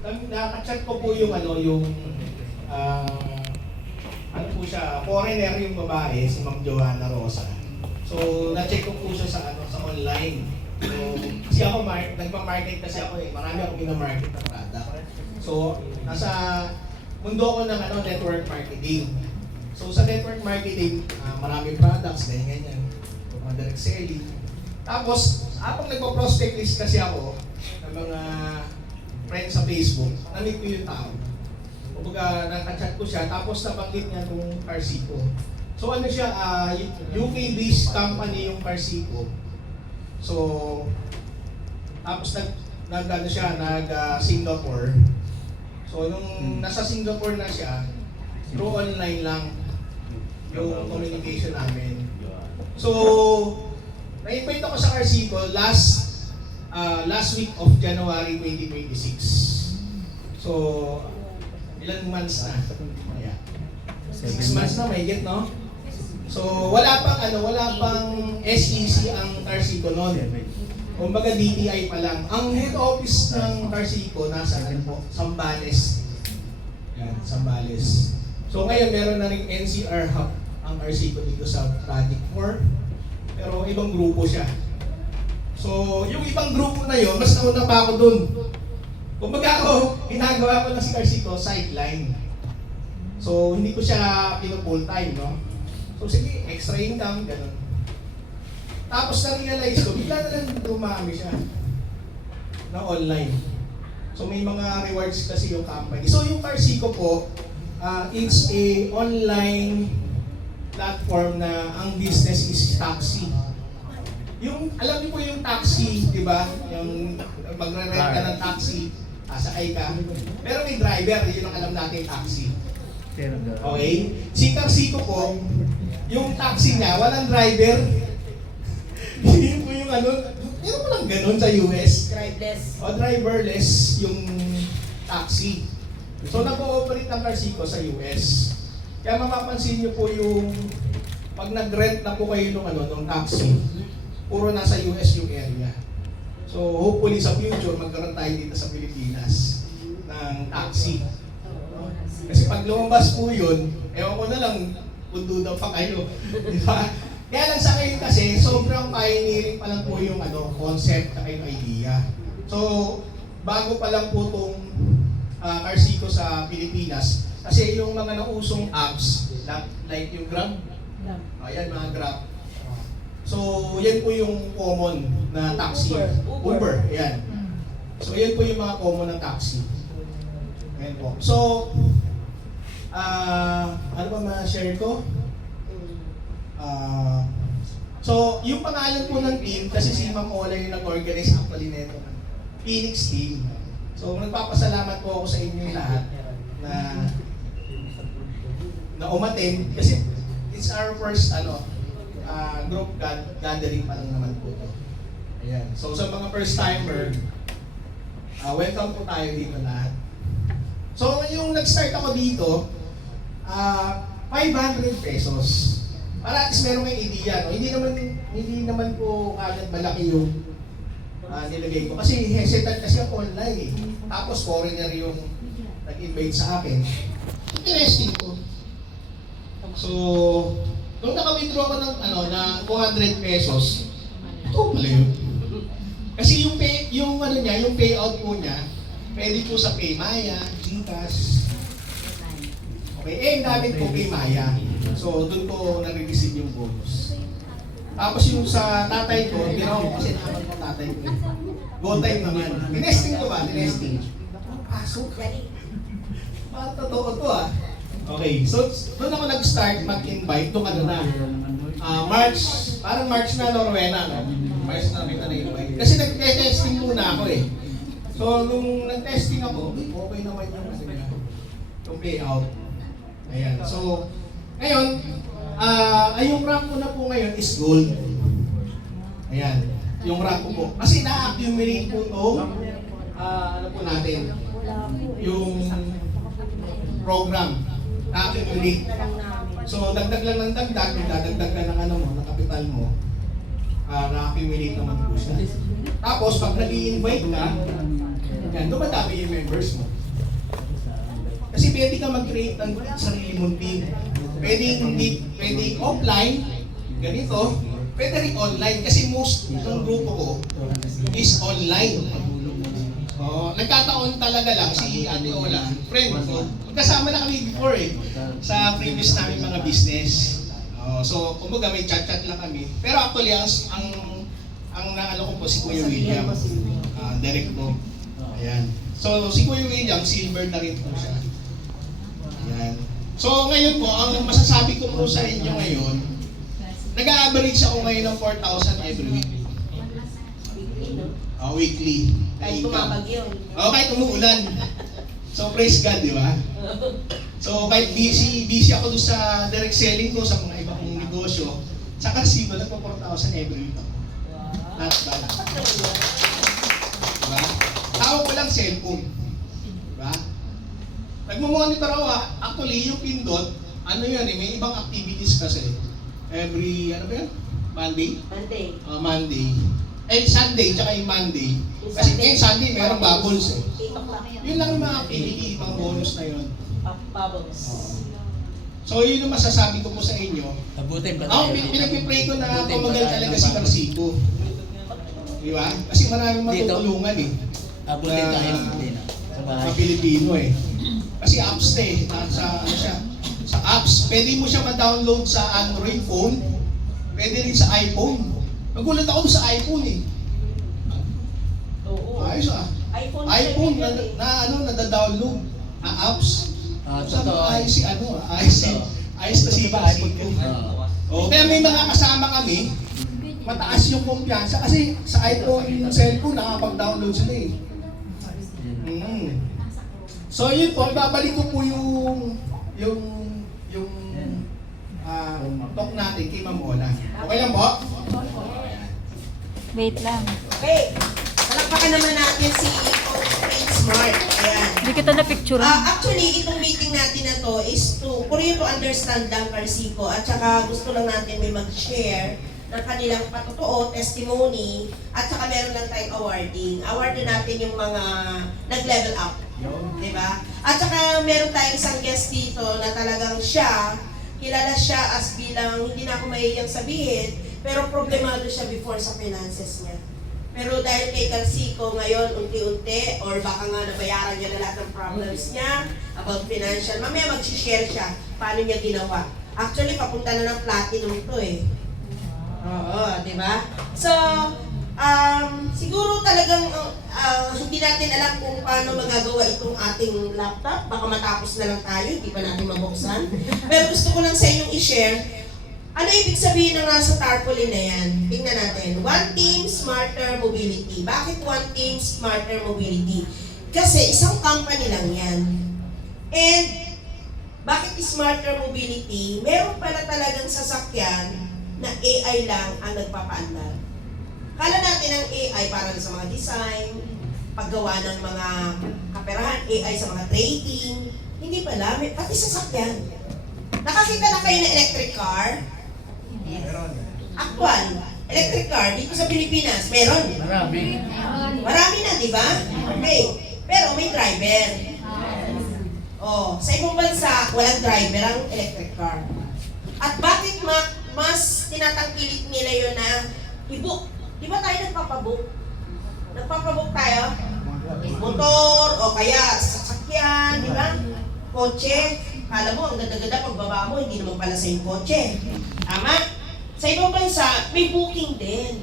Nakachat ko po yung ah, ano po siya, foreigner yung babae, si Ma'am Joanna Rosa. So, na-check ko po siya sa online. So, kasi ako, nagpa-market kasi ako eh. Marami akong pina-market na product. So, nasa mundo ko ng network marketing. So, sa network marketing, marami products, ganyan. Mga direct selling. Tapos, habang nagpa-prospect list kasi ako ng mga friends sa Facebook, namit ko yung tao. Kumbaga, nakachat ko siya, tapos nabanggit niya itong Carsico. So ano siya, UK-based company yung Carsico. So, tapos nag-Singapore. So nung nasa Singapore na siya, through online lang yung communication namin. So, na-invite ako sa Carsico last week of January 2026. So, ilan months na? Yeah. 6 months na, may get, no? So, wala pang SEC ang Carsico noon. Kumbaga DTI pa lang. Ang head office ng Carsico nasa po? Zambales. Yan, Zambales. So, ngayon meron na ring NCR hub ang Carsico dito sa Project 4. Pero ibang grupo siya. So, yung ibang grupo na yon, mas nauna pa ako dun. Kumbaga ako, ginagawa ko na si Carsico sideline. So, hindi ko siya pinu-full time, no? So, sige, extra income, ganun. Tapos na-realize ko, bigla na lang dumami siya na online. So, may mga rewards kasi yung company. So, yung Carsico po, it's a online platform na ang business is taxi. Yung, alam niyo po yung taxi, di ba? Yung magre-rent ka ng taxi, sakay ka. Pero may driver, yun ang alam natin taxi. Okay? Si Carsico po, yung taxi niya, walang driver. Yun po yung meron mo lang ganun sa US. Driverless. O driverless yung taxi. So nag-ooperate ang Carsico sa US. Kaya mapapansin niyo po yung pag nag-rent na po kayo ng taxi, puro nasa US yung area. So hopefully sa future, magkaroon tayo dito sa Pilipinas ng taxi. Kasi pag lumabas po yun, ewan ko na lang kung duda pa kayo. Di ba? Kaya lang sa kayo kasi, sobrang pioneering pa lang po yung concept at yung idea. So, bago pa lang po itong Carsico sa Pilipinas, kasi yung mga nausong apps, like yung Grab, ayan mga Grab. So, yan po yung common na taxi. Uber, ayan. So, yan po yung mga common na taxi. Ayan po. So, ano ba ma-share ko? So, yung pangalan po ng team, kasi si Ma'am Ola yung nag-organize actually nito, Phoenix Team. So, nagpapasalamat po ako sa inyo lahat na umattend kasi it's our first group gathering pa lang naman po ito. Ayan. So, sa mga first timer, welcome po tayo dito lahat. So, yung nag-start ako dito, 500 pesos. Para at least meron kayong idea, no? Hindi naman po agad malaki yung nilagay ko. Kasi hesitant kasi ako online eh. Tapos foreigner yung nag-invite sa akin. Interesting ko. So, nung naka-withdraw ko ng 200 pesos, ito pala yun. Kasi yung payout po niya, pwede po sa Paymaya, Gcash. Okay, gamit po Paymaya. So, doon ko nare-receive yung bonus. Tapos yung sa tatay ko, ginawa ko kasi naman ko tatay ko. Go time naman. Tinesting ko ba? Tinesting. Pasok. Parang totoo to Okay, so doon ako nag-start mag-invite. Doon ka na. March na Norwena, no? March na kita na-invite. Kasi nag-testing muna ako eh. So, nung nag-testing ako, okay naman yung payout. Ayan. So, ngayon, yung rank ko na po ngayon is gold. Ayan. Yung rank ko po. Kasi na-accumulate po ito, natin, yung program. Na-accumulate. So, dagdag lang ng dagdag, dadagdag ka ng ng kapital mo, na-accumulate naman po siya. Tapos, pag nag-i-invite ka, Yan, dumadami yung members mo. Kasi pwede ka mag-create ng sarili mong team. Pwede offline, ganito. Pwede rin online kasi most ng grupo ko is online. Nagkataon talaga lang si Ate Ola, friend ko. Magkasama na kami before sa previous namin mga business. So, kumbaga may chat-chat lang kami. Pero actually, ang naano ko po si Kuya William, direct ko. Ayan. So, si Kuya William, silver na rin po siya. Ayan. So, ngayon po, ang masasabi ko po sa inyo ngayon, nag-average ako ngayon ng 4,000 every week. Weekly. Kahit bumabagyo. Kahit umuulan. So, praise God, di ba? So, kahit busy ako doon sa direct selling ko sa mga iba kong negosyo, sa Carsibo, nagpo 4,000 every week. Not bad. Diba? Tawag ko lang cellphone. Diba? Nagmo-monitor ako actually yung pindot, ano yan may ibang activities kasi. Every, ano ba yan? Monday? Monday. Sunday, tsaka yung Monday. Kasi ngayon Sunday, mayroong bubbles Yun lang yung mga activity, mga bonus na yun. Bubbles. So yun yung masasabi ko po sa inyo. Ako, pinag-pray ko na tumagal talaga si Carsico. Di ba? Kasi maraming matutulungan Abutin tayo sa bahay. Mga Pilipino Kasi apps sa apps, pwede mo siya ma-download sa Android phone, pwede rin sa iPhone. Nagulat ako sa iPhone Oo. Ayos iPhone nada-download na apps. Ayos na si Carsico. Kaya may mga kasama kami, mataas yung kumpiyansa kasi sa iPhone cellphone nakapag-download sila So yun po, babalik ko po yung talk natin kay Ma'am Ola. Okay lang po? Wait lang. Okay. Palakpakan naman natin si Page Smart. Ayan. Hindi kita na-picture. Actually, itong meeting natin na to is for you to understand lang Carsico at saka gusto lang natin may mag-share ng kanilang patotoo, testimony, at saka meron lang tayong awarding. Awardin natin yung mga nag-level up. Diba? At saka meron tayong isang guest dito na talagang kilala siya as bilang, hindi na ako mahihiyang sabihin, pero problemado siya before sa finances niya. Pero dahil kay Carsico ngayon, unti-unti, or baka nga nabayaran niya na lahat ng problems niya about financial, mamaya mag-share siya paano niya ginawa. Actually, papunta na ng platinum to Oo, di ba? So, siguro talagang hindi natin alam kung paano magagawa itong ating laptop. Baka matapos na lang tayo, hindi pa natin mabuksan. Pero gusto ko lang sa inyong i-share, ano ibig sabihin ng nasa tarpaulin na yan? Tingnan natin. One Team Smarter Mobility. Bakit One Team Smarter Mobility? Kasi isang company lang yan. And bakit Smarter Mobility? Meron pala talagang sasakyan na AI lang ang nagpapaandar. Kala natin ang AI para sa mga design, paggawa ng mga kaperahan, AI sa mga trading. Hindi pala, pati sasakyan. Nakakita na kayo ng electric car? Actual, electric car dito sa Pilipinas, meron. Marami na, di ba? Okay. Pero may driver. Sa ibang bansa, walang driver ang electric car. At bakit mas tinatangkilik nila yun na i-book? Di ba tayo nagpapabook? Nagpapabook tayo? Motor, o kaya sasakyan, di ba? Kotse. Kala mo, ang ganda-ganda pagbaba mo, hindi naman pala sa yung kotse. Tama? Sa ibang bansa, may booking din.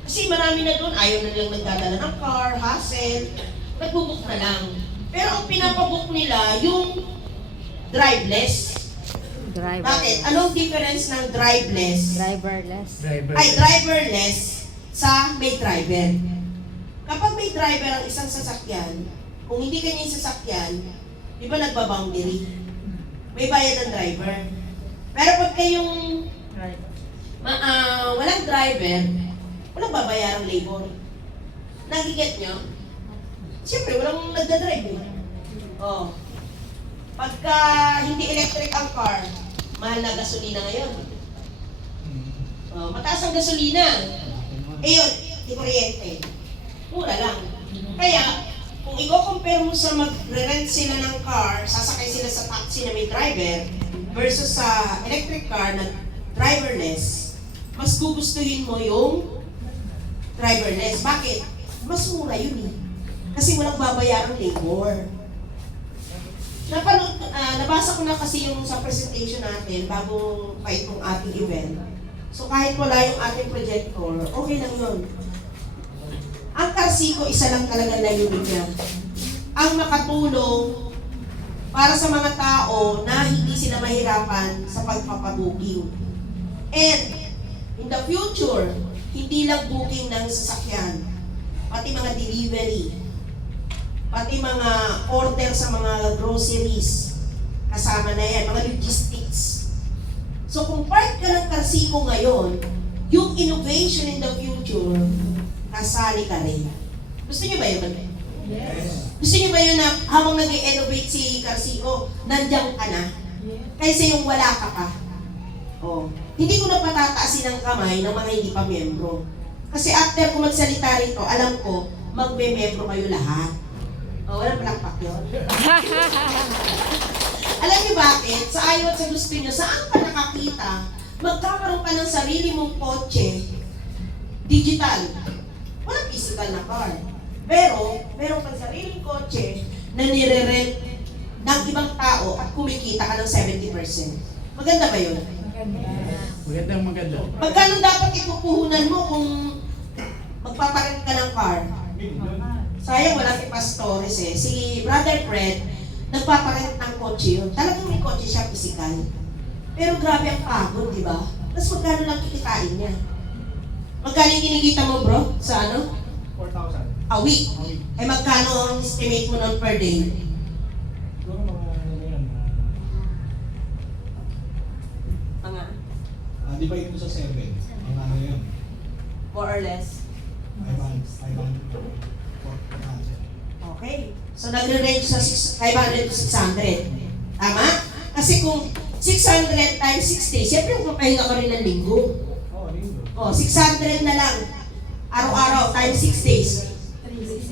Kasi marami na doon, ayaw na nilang nagdadala ng car, hassle, nagbubook na lang. Pero ang pinapabook nila, yung driveless. Bakit? Anong difference ng driveless? Driverless sa may driver. Kapag may driver ang isang sasakyan, kung hindi kanya yung sasakyan, di ba nagbaboundary? May bayad ng driver. Pero pag kayong walang driver, walang babayarang labor. Nagiget nyo? Siyempre, walang nagdadrive Pagka hindi electric ang car, mahal na gasolina ngayon. Mataas ang gasolina. Yun, di kuryente. Mura lang. Kaya, kung i-compare mo sa mag-rent sila ng car, sasakay sila sa taxi na may driver, versus sa electric car na driverless, mas gugustuhin mo yung driverless. Bakit? Mas mura yun eh. Kasi walang babayarang labor. Nabasa ko na kasi yung sa presentation natin bago pa itong ating event. So kahit wala yung ating projector, okay lang yun. Ang Carsico, isa lang talaga layunin niya. Ang makatulong para sa mga tao na hindi sila mahirapan sa pagpapabuking. And in the future, hindi lang booking ng sasakyan, pati mga delivery, pati mga order sa mga groceries, kasama na yan, mga logistics. So kung part ka ng Carsico ngayon, yung innovation in the future, kasali ka rin. Gusto niyo ba yun? Yes. Gusto niyo ba yun na habang nag-innovate si Carsico, nandiyan ka na? Kaysa yung wala ka pa. Oh. Hindi ko na patataasin ang kamay ng mga hindi pa miyembro. Kasi after ko magsalita rito, alam ko, magme-membro kayo lahat. Oh, walang palakpak yun. Alam niyo bakit? Sa ayaw at sa gusto niyo, saan ka nakakita? Magkakaroon ka ng sarili mong kotse, digital. Walang physical na car. Pero, meron kang sariling kotse na nire-rent ng ibang tao at kumikita ka ng 70%. Maganda ba yun? Maganda. Magkano dapat ipupuhunan mo kung magpaparent ka ng car? Sayang wala si Pastores eh. Si Brother Fred, nagpaparent ng kotse yun. Talagang may kotse siya physical. Pero grabe ang pagod, di ba? Tapos magkano lang kikitain niya? Magkano yung kinikita mo bro? Sa ano? 4,000. A week. Eh magkano ang estimate mo nun per day? Siguro mga ano yan, Mga divide mo sa 7. Ang ano yun? more or less. 500. Okay. So nagre-range sa 500 to 600. Tama? Kasi kung 600 times 6 days, siyempre mapahinga ka rin ng linggo. Oo, lindo. O, 600 na lang. Araw-araw times 6 days.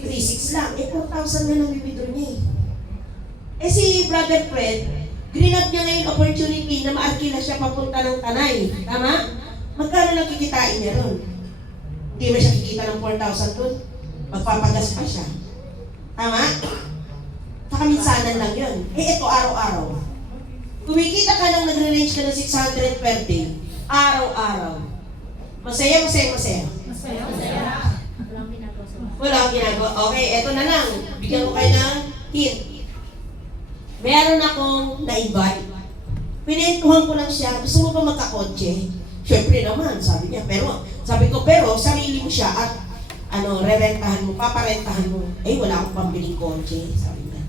3,600 lang. Eh, 4,000 na lang bibidor niya eh. Eh si Brother Fred, grinab niya ngayon opportunity na maarkila siya papunta ng Tanay. Tama? Magkano lang kikitain niya ron? Hindi ba siya kikita ng 4,000 dun? Magpapagas pa siya. Tama? Kaminsanan lang yun. Eh, ito araw-araw. Kumikita ka lang nagre-range ka ng 600 per day. Araw-araw. Masaya. Masaya. Walang ginagawa sa bahay. Wala akong ginagawa. Okay, eto na lang. Bigyan ko kayo ng hint. Meron akong na-invite. Pinentuhan ko lang siya. Gusto mo ba magkakotse? Siyempre naman, sabi niya. Sabi ko, sarili mo siya at rerentahan mo, paparentahan mo. Eh, wala akong pambiling kotse. Sabi niya.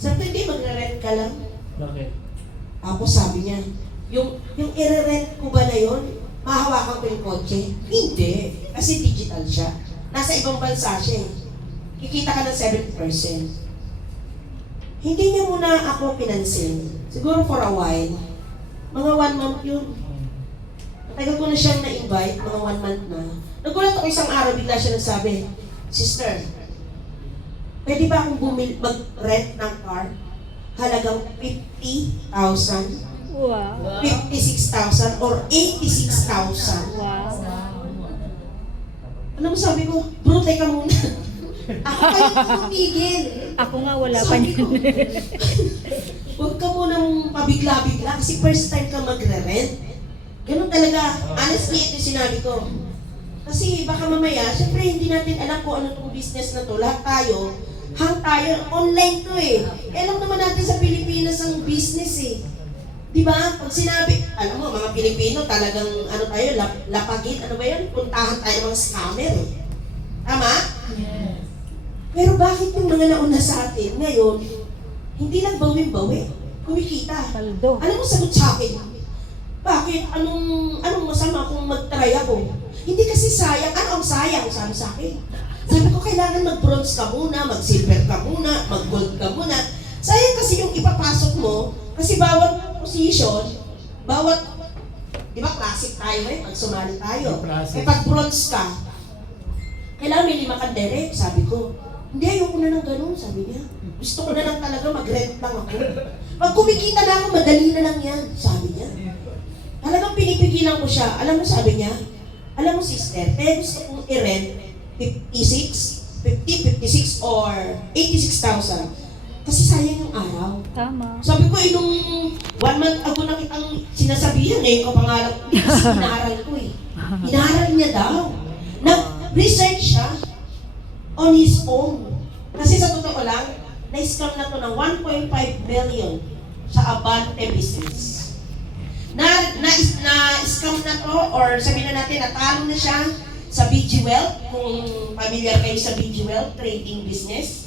Sabi ko, hindi, magre-rent ka lang. Bakit? Ako sabi niya, yung i-rent ko ba na yun? Mahawakan ko yung kotse? Hindi. Kasi digital siya. Nasa ibang bansa siya eh. Kikita ka ng 70%. Hindi niya muna ako pinansin. Siguro for a while. Mga 1 month yun. Matagal ko na siyang na-invite, mga 1 month na. Nagulat ako isang araw, bigla siya nagsabi, Sister, pwede ba akong mag-rent ng car? Halagang 50,000, Wow. 56,000, or 86,000. Wow. Ano mo sabi ko? Bro, teka muna. Ako kayo tumigil. Ako nga wala pa Sabi ko, niyan. huwag ka munang pabigla-bigla kasi first time ka magre-rent. Ganun talaga. Honestly, ito yung sinabi ko. Kasi baka mamaya, syempre hindi natin alam kung ano itong business na to. Lahat tayo, online to eh. Alam naman natin sa Pilipinas ang business eh. Di ba? Pag sinabi, alam mo, mga Pilipino talagang, lapagin, ano ba yun? Puntahan tayo ng mga scammer eh. Tama? Yes. Pero bakit yung mga nauna sa atin ngayon, hindi lang bawi-bawi, kumikita? Paldo. Alam mo, sagot sa akin, bakit? Anong masama kung mag-try ako? Hindi kasi sayang. Ano ang sayang? Sabi sa akin. Sabi ko, kailangan mag-bronze ka muna, mag-silver ka muna, mag-gold ka muna. Sayang kasi yung ipapasok mo, kasi bawat position, di ba classic tayo eh, pag sumali tayo. Classic. Eh pag bronze ka, kailangan may 5 kang direct, sabi ko. Hindi, ayoko na ng ganun, sabi niya. Gusto ko na lang talaga mag-rent lang ako. Pag kumikita na ako, madali na lang yan, sabi niya. Talagang pinipigilan ko siya. Alam mo, sabi niya, alam mo sister, kaya gusto kong i-rent 56 or 86,000. Kasi sayang yung araw. Tama. Sabi ko, nung 1 month ago na kitang sinasabihan, ngayon ko pangarap, kasi inaaral ko eh. Inaaral niya daw. Nag-research siya on his own. Kasi sa totoo lang, na-scam na to ng 1.5 million sa Abante business. Na-scam na to, or sabihin na natin, natalo na siya sa BG Wealth, kung familiar kayo sa BG Wealth, trading business.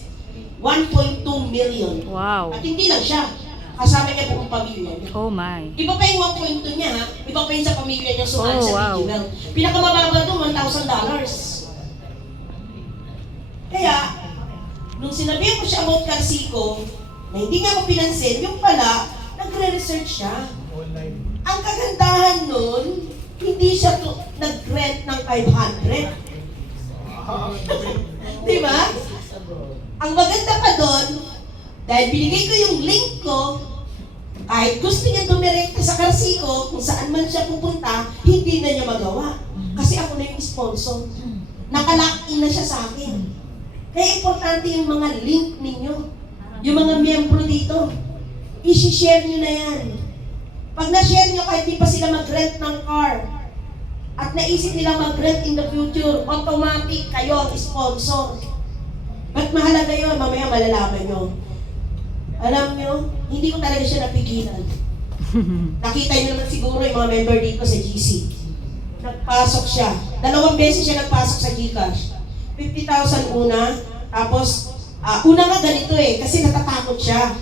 1.2 million. Wow. At hindi lang siya, kasama niya buong pamilya niya. Oh my. Iba pa yung 1.2 niya ha, iba pa yung sa pamilya niya sumali Oh, sa wow. BG Wealth. Pinakamababa doon, $1,000. Kaya, nung sinabihan ko siya about Carsico, na hindi nga ako pinansin, yung pala, nagre-research siya. Ang kagandahan nun, hindi siya nag-rent ng 500. Di ba? Ang maganda pa doon, dahil binigay ko yung link ko, kahit gusto niya dumirekta sa Carsico, kung saan man siya pupunta, hindi na niya magawa. Kasi ako na yung sponsor. Nakalock in na siya sa akin. Kaya importante yung mga link ninyo. Yung mga miyembro dito. I-share nyo na yan. Pag na-share nyo, kahit di pa sila mag-rent ng car, at naisip nila mag-rent in the future, automatic kayo ang sponsor. Ba't mahalaga yun? Mamaya malalaman nyo. Alam nyo, hindi ko talaga siya napigilan. Nakita nyo naman siguro yung mga member dito sa GC. Nagpasok siya. 2 beses siya nagpasok sa GCash. 50,000 una, tapos, una nga ganito eh, kasi natatakot siya.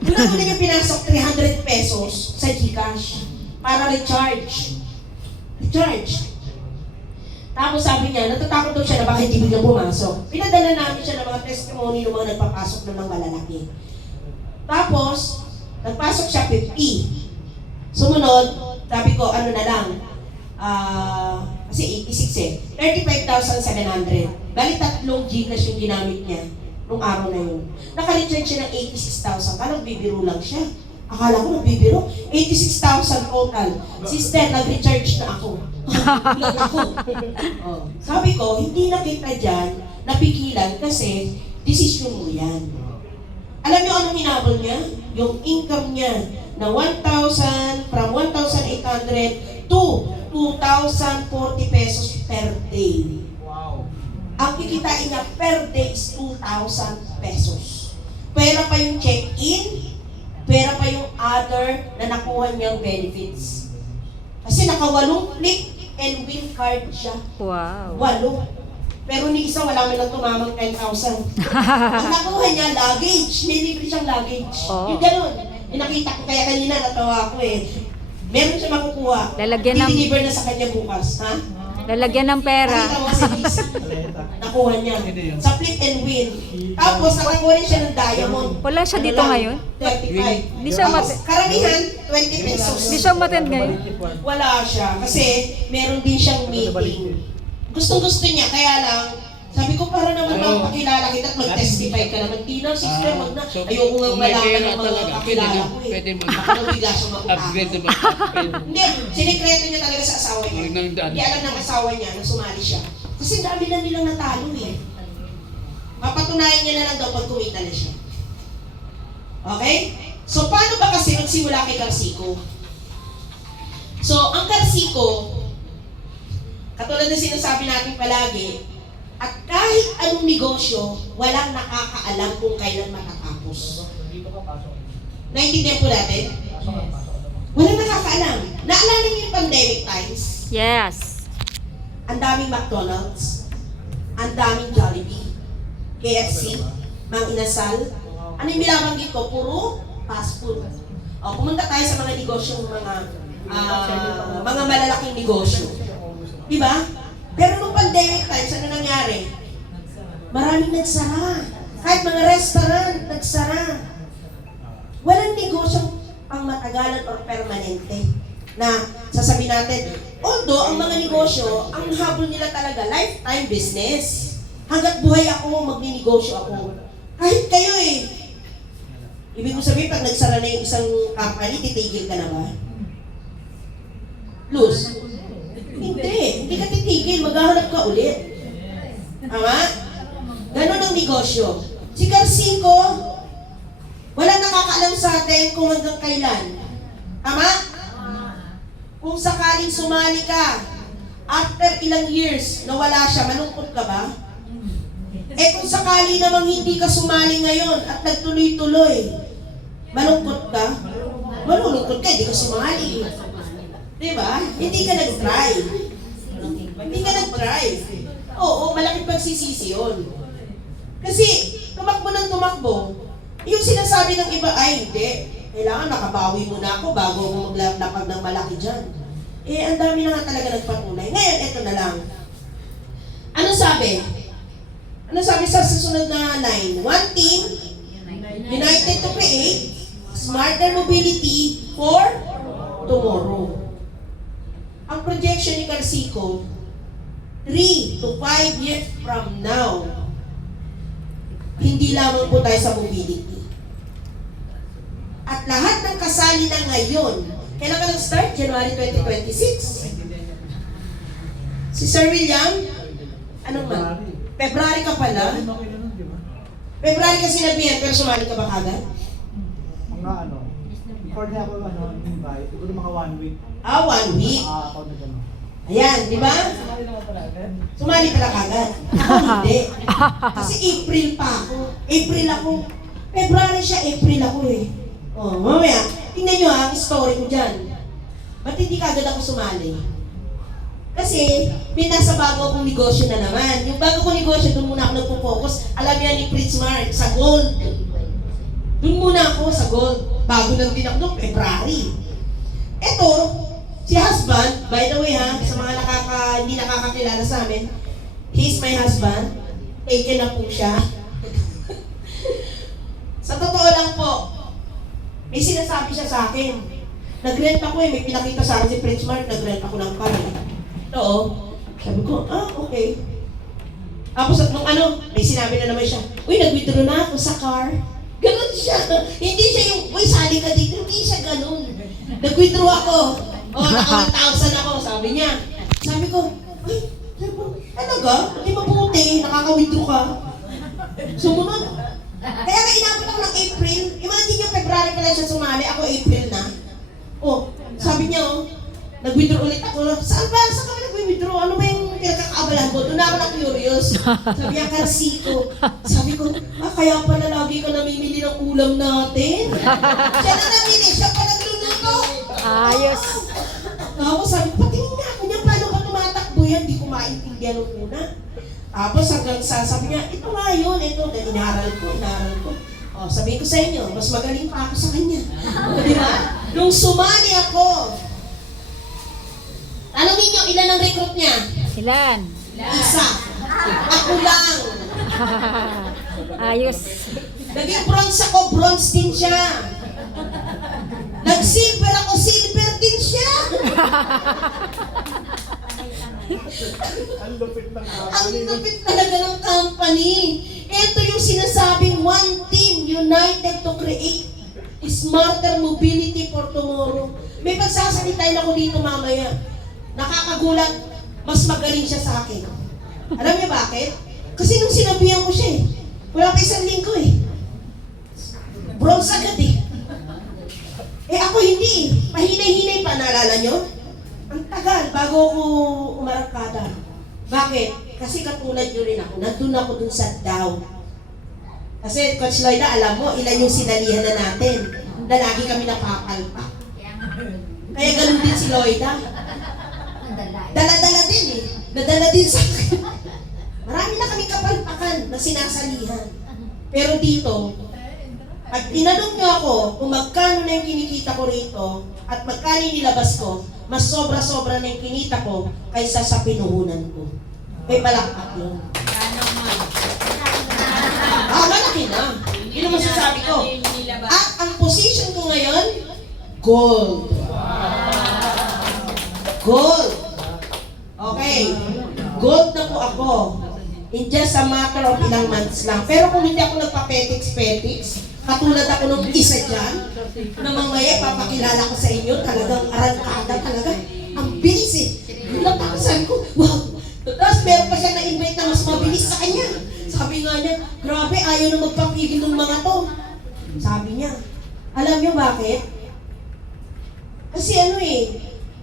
Una niya pinasok 300 pesos sa GCash para recharge. Tapos sabi niya, natatakot daw siya na bakit hindi biglang pumasok. Pinadala namin siya ng mga testimony ng mga nagpapasok na ng malalaki. Tapos, nagpasok siya 50. Sumunod, sabi ko, ano na lang, kasi 86 eh, 35,700. Bali 3 Gcash yung ginamit niya nung araw na yun. Naka-recharge siya ng 86,000. Parang bibiro lang siya. Akala ko nagbibiro. 86,000 total. Sister, nag-recharge na ako. Lang ako. Oh. Sabi ko, hindi na kita dyan napigilan kasi desisyon mo yan. Alam niyo anong hinabol niya? Yung income niya na 1,000, from 1,800 to 2,040 pesos per day. Wow. Ang kikitain niya per day is 2,000 pesos. Pera pa yung check-in, pera pa yung other na nakuha niyang benefits. Kasi naka-8 click and win card siya. Wow. 8. Pero ni isa wala man lang tumamang 10,000. Ang nakuha niya, luggage. May libre siyang luggage. Oo. Yung ganun. Yung nakita ko kaya kanina, natawa ako eh. Meron siya makukuha. Lalagyan ng- Deliver na sa kanya bukas. Ha? Lalagyan ng pera. Nakita mo si DC. Nakuha niya. Sa flip and win. Tapos nakakuha rin siya ng diamond. Wala siya dito lang? ngayon? 35. Hindi siya Tapos, karamihan, 20 pesos. Hindi siya umattend ngayon? Wala siya. Kasi meron din siyang meeting. Gustong-gusto niya. Kaya lang, sabi ko para naman magpakilala kita at mag-testify ka naman. Tino, sister, wag na. Ayoko nga malaman ng mga kakilala ko eh. Pwede mo. Baka nang bigla siya Upgrade mag-utang. naman. Hindi, sinikreto niya talaga sa asawa niya. Hindi alam ng asawa niya na sumali siya. Kasi dami na nilang natalo eh. Mapatunayan niya na lang daw pag kumita na siya. Okay? So, paano ba kasi magsimula kay Carsico? So, ang Carsico, katulad na sinasabi natin palagi, at kahit anong negosyo, walang nakakaalam kung kailan matatapos. Naintindihan po natin? Walang nakakaalam. Naalala niyo yung pandemic times? Yes. Ang daming McDonald's, ang daming Jollibee, KFC, Mang Inasal. Ano yung binabanggit ko? Puro fast food. O, pumunta tayo sa mga negosyo, mga malalaking negosyo. Diba? Pero nung pandemic times, ano nangyari? Maraming nagsara. Kahit mga restaurant, nagsara. Walang negosyong pang matagalan or permanente na sasabihin natin, although ang mga negosyo, ang habol nila talaga, lifetime business. Hanggat buhay ako, magninegosyo ako. Kahit kayo eh. Ibig ko sabihin, pag nagsara na yung isang company, titigil ka na ba? Luz? Hindi ka titigil, maghahanap ka ulit. Tama? Ganon ang negosyo. Si Carcico, wala nakakaalam sa atin kung hanggang kailan. Tama? Kung sakaling sumali ka, after ilang years, nawala siya, malungkot ka ba? Eh kung sakali namang hindi ka sumali ngayon at nagtuloy-tuloy, malungkot ka? Malulungkot ka, hindi ka sumali. Diba? Hindi ka nag-try. Hindi ka nag-try. Oo, malaking pagsisisi yun. Kasi, tumakbo ng tumakbo, yung sinasabi ng iba, ay hindi, kailangan nakabawi muna ako bago ako maglapag ng malaki dyan. Eh, ang dami na nga talaga nagpatunay. Ngayon, eto na lang. Ano sabi? Ano sabi sa susunod na line? One team, united to create smarter mobility for tomorrow. Ang projection ni Carcico, 3 to 5 years from now, hindi lamang po tayo sa mobility. At lahat ng kasali na ngayon, kailan ka nag-start? January 2026. Si Sir William, anong man? February ka pala? February ka sinabihan, pero sumali ka ba kagad? Mga ano, before niya ako invite, siguro mga 1 week. 1 week. Ako na gano'n. Ayan, di ba? Sumali naman pala agad. Sumali pala kagad. Ako hindi. Kasi April pa ako. April ako. February siya, April ako eh. Oh, mamaya, tingnan nyo ang story ko dyan. Ba't hindi kagad ako sumali? Kasi, may nasa bago akong negosyo na naman. Yung bago kong negosyo, doon muna ako nagpo-focus. Alam yan ni Prince Mark, sa gold. Doon muna ako sa gold. Bago lang din ako noong February. Eto, si husband, by the way ha, sa mga hindi nakakakilala sa amin, he's my husband. Taken na po siya. Sa totoo lang po, may sinasabi siya sa akin. Nag-rent ako eh, may pinakita sa akin si Prince Mark, nag-rent ako ng car eh. Oo. Sabi ko, okay. Tapos at nung may sinabi na naman siya, uy, nag-withdraw na ako sa car. Ganon siya. Hindi siya yung, uy, sali ka dito. Hindi siya ganon. Nag-withdraw ako. Naka 1,000 ako, sabi niya. Sabi ko, ay, talaga? Hindi mabuti, nakaka-withdraw ka. Sumunod. Kaya nga inabot ako ng April. Imagine nyo, February pa lang siya sumali. Ako April na. Sabi niya, nag-withdraw ulit ako. Saan ka nag-withdraw? Ano ba yung pinagkakaabalahan ko? Doon na ako na-curious. Sabi niya, Carcico. Sabi ko, kaya pala lagi ka namimili ng ulam natin. Siya na namili, siya pa nagluluto. Ayos. Tapos sabi ko, patingin nga ako niya, paano ba tumatakbo yan? Di ko maintindihan nung una. Tapos hanggang sabi niya, ito nga yun, ito. Inaral ko. Sabihin ko sa inyo, mas magaling pa ako sa kanya. Di ba? Nung sumali ako, tanongin niyo, ilan ang recruit niya? Ilan? Isa. Ako lang. Ayos. Naging bronze ako, bronze din siya. Nag-silver ako, silver din siya. Ang lupit ng Ang lupit talaga ng company. Ito yung sinasabing one team united to create smarter mobility for tomorrow. May pagsasalitain ako dito mamaya. Nakakagulat, mas magaling siya sa akin. Alam niyo bakit? Kasi nung sinabihan ko siya wala pa isang linggo bronze agad ako hindi pahinay-hinay pa, naalala niyo? Ang tagal bago ako umarangkada. Bakit? Kasi katulad nyo rin ako, nandun ako dun sa Dow. Kasi Coach Lloyda, alam mo, ilan yung sinalihan na natin na lagi kami napapalpak. Kaya ganun din si Lloyda. Dala-dala din nadala din sa akin. Marami na kami kapalpakan na sinasalihan. Pero dito, pag tinanong niyo ako kung magkano na yung kinikita ko rito at magkano yung nilabas ko, mas sobra-sobra na yung kinita ko kaysa sa pinuhunan ko. May palakpak yun. Malaki na. Yun ang masasabi ko. At ang position ko ngayon, gold. Gold. Okay. Gold na po ako. in just a matter of ilang months lang. Pero kung hindi ako nagpa-petics, katulad ako nung isa dyan, na mamaya papakilala ko sa inyo, talagang arangkada talaga. Ang bilis eh. Gulat ako, sabi ko, wow. Tapos meron pa siya na-invite na mas mabilis sa kanya. Sabi nga niya, grabe, ayaw na magpapigil ng mga to. Sabi niya, alam niyo bakit? Kasi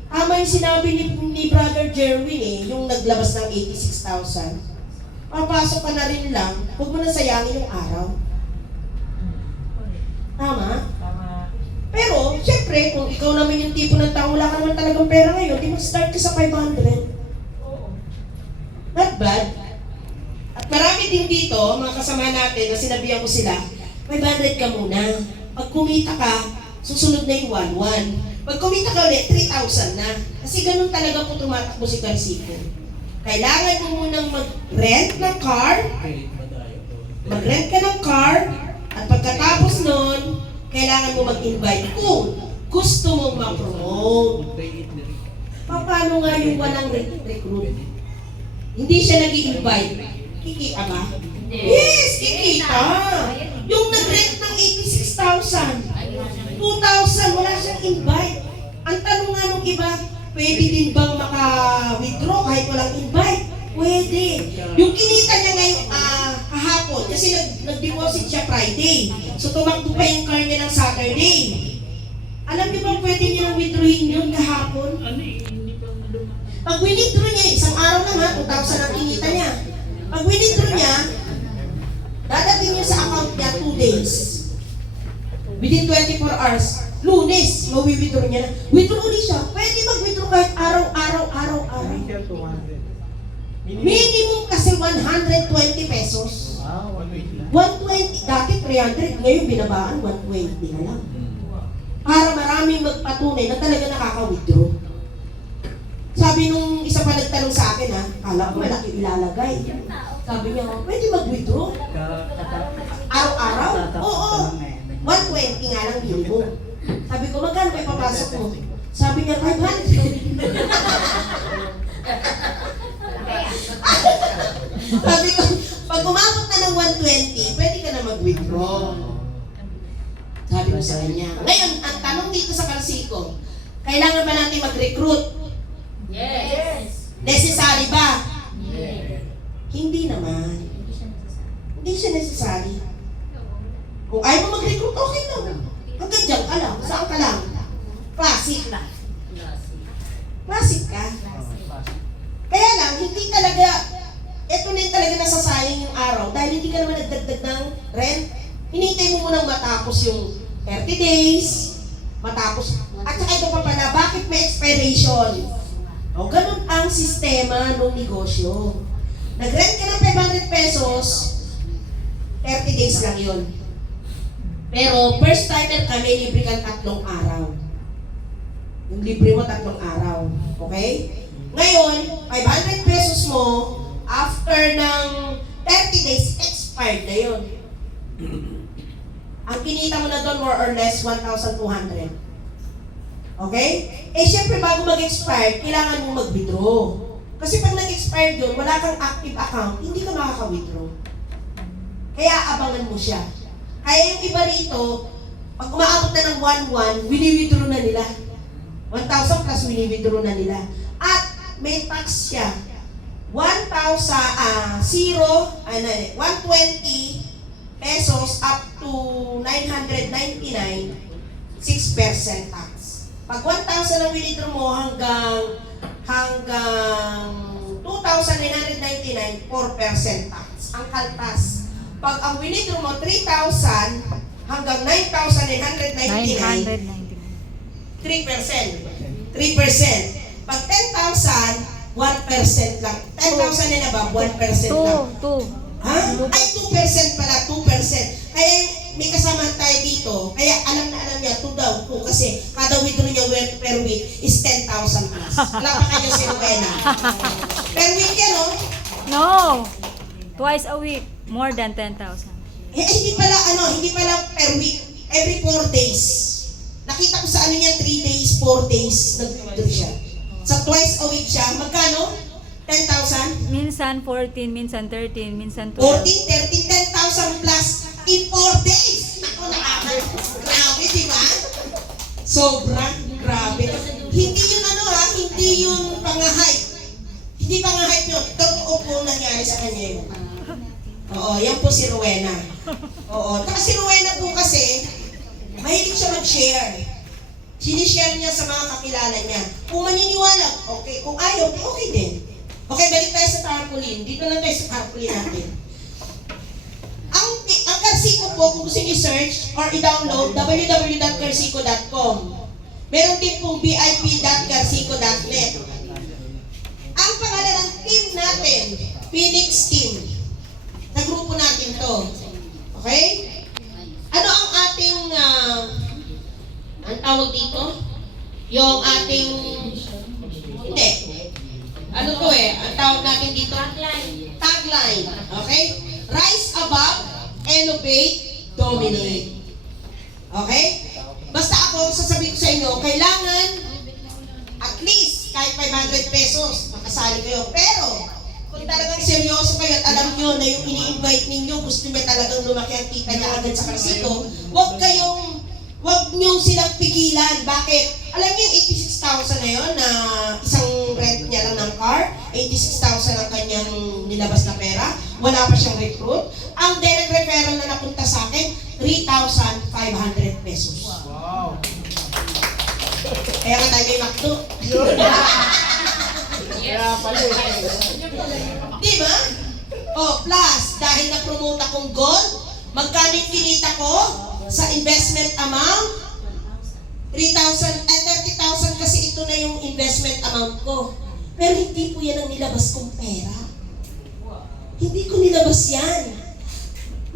tama yung sinabi ni Brother Jerwin yung naglabas ng 86,000. Papasok ka na rin lang, huwag mo na sayangin yung araw. Tama? Pero, syempre, kung ikaw naman yung tipo ng tao, wala ka naman talagang pera ngayon, di mag-start ka sa 500. Not bad. At marami din dito, mga kasama natin, na sinabihan ko sila, 500 ka muna. Pag kumita ka, susunod na yung 1,100. Pag kumita ka ulit, 3,000 na. Kasi ganun talaga po tumatakbo si Carsico. Kailangan mo munang mag-rent ng car, mag-rent ka ng car, at pagkatapos nun, kailangan mo mag-invite kung gusto mong ma-promote. Paano nga yung walang recruit? Hindi siya nag-i-invite. Kikita ba? Yes, kikita. Yung nag-rent ng 86,000, 2,000, wala siyang invite. Ang tanong nga nung iba, pwede din bang maka-withdraw kahit walang invite? Pwede. Yung kinita niya ngayong kahapon, kasi nag-deposit siya Friday. So tumakbo pa yung car niya ng Saturday. Alam niyo bang pwede niya nang withdrawin yun kahapon? Pag withdraw niya, isang araw lang 2,000 ang kinita niya. Pag withdraw niya, dadagin niya sa account niya 2 days. Within 24 hours, Lunes, mawi-withdraw niya na. Withdraw ulit siya. Pwede mag-withdraw kahit araw-araw. Minimum kasi 120 pesos. 120, dati 300, ngayon binabaan 120 na lang. Para maraming magpatunay na talaga nakaka-withdraw. Sabi nung isa pa nagtanong sa akin kala ko malaki ilalagay. Sabi niya, pwede mag-withdraw? Araw-araw? Oo. 120 nga lang minimum. Sabi ko, magkano pa ipapasok mo? Sabi niya, 500. Sabi ko, pag umabot na ng 120, pwede ka na mag-withdraw. Sabi ko sa kanya. Ngayon, ang tanong dito sa Carsico, kailangan ba natin mag-recruit? Yes. Necessary ba? Yes. Hindi naman. Hindi siya necessary. Kung ayaw mo mag-recruit, okay lang. Hanggang dyan ka lang. Saan ka lang? Classic. Classic ka. Kaya lang, hindi talaga, eto na talaga nasasayang yung araw dahil hindi ka naman nagdagdag ng rent. Hinintay mo munang matapos yung 30 days, matapos, at saka ito pa pala, bakit may expiration? O, ganun ang sistema ng negosyo. Nag-rent ka ng 500 pesos, 30 days lang yun. Pero first timer kami, libre kang 3 araw. Yung libre mo 3 araw. Okay? Ngayon, 500 pesos mo, after ng 30 days, expired na yun. Ang kinita mo na doon, more or less, 1,200. Okay? Siyempre, bago mag-expire, kailangan mo mag-withdraw. Kasi pag nag-expire yun, wala kang active account, hindi ka makaka-withdraw. Kaya abangan mo siya. Kaya yung iba rito, pag umaabot na ng 1,100, wini-withdraw na nila. 1,000 plus wini-withdraw na nila. At may tax siya. 120 pesos up to 999, 6% tax. Pag 1,000 ang withdraw mo hanggang 2,999, 4% tax. Ang kaltas. Pag ang withdraw mo 3,000 hanggang 9,999, 3%. 3%. Pag 10,000, 1% lang. 10,000 and above, 1% lang. Ha? Ay, 2% pala, 2%. Kaya may kasama tayo dito, kaya alam na alam niya, 2 daw, 2, kasi kada withdraw niya per week is 10,000 plus. Wala pa kayo si Rowena. Per week yan, no? No. Twice a week. More than 10,000. Hindi pala per week. Every 4 days. Nakita ko sa ano niya, 3 days, 4 days, nag-withdraw siya. Sa twice a week siya, magkano? 10,000? Minsan 14, minsan 13, minsan 12. 14, 13, 10,000 plus in 4 days. Ako, grabe, di ba? Sobrang grabe. Hindi yun hindi yun pang-hype. Hindi pang-hype yun. Totoo po nangyari sa kanya yun. Oo, yan po si Rowena. Oo, taka si Rowena po kasi, mahilig siya mag-share. Sinishare niya sa mga kakilala niya. Kung maniniwala, okay. Kung ayaw, okay din. Okay, balik tayo sa tarpaulin. Dito lang tayo sa tarpaulin natin. Ang Carsico po, kung gusto niyo search or i-download, www.carsico.com. Meron din pong vip.carsico.net. Ang pangalan ng team natin, Phoenix Team. Sa grupo natin to. Okay? Ano ang ating, ang tawag dito? Yung ating, hindi. Ano to ang tawag natin dito? Tagline. Okay? Rise above, innovate, dominate. Okay? Basta ako, sasabihin ko sa inyo, kailangan at least kahit 500 pesos, makasali kayo. Pero, kung talagang seryoso kayo at alam nyo na yung ini-invite ninyo, gusto niya talagang lumaki ang kita niya agad sa Carsico, huwag nyo silang pigilan. Bakit? Alam niyo yung 86,000 na yun na isang rent niya lang ng car, 86,000 ang kanyang nilabas na pera, wala pa siyang recruit. Ang direct referral na napunta sa akin, 3,500 pesos. Wow. Kaya nga tayo may McDo. Kaya pala Di ba? Plus, dahil na-promote akong gold, magkano yung kinita ko sa investment amount? 30,000 kasi ito na yung investment amount ko. Pero hindi po yan ang nilabas kong pera. Hindi ko nilabas yan.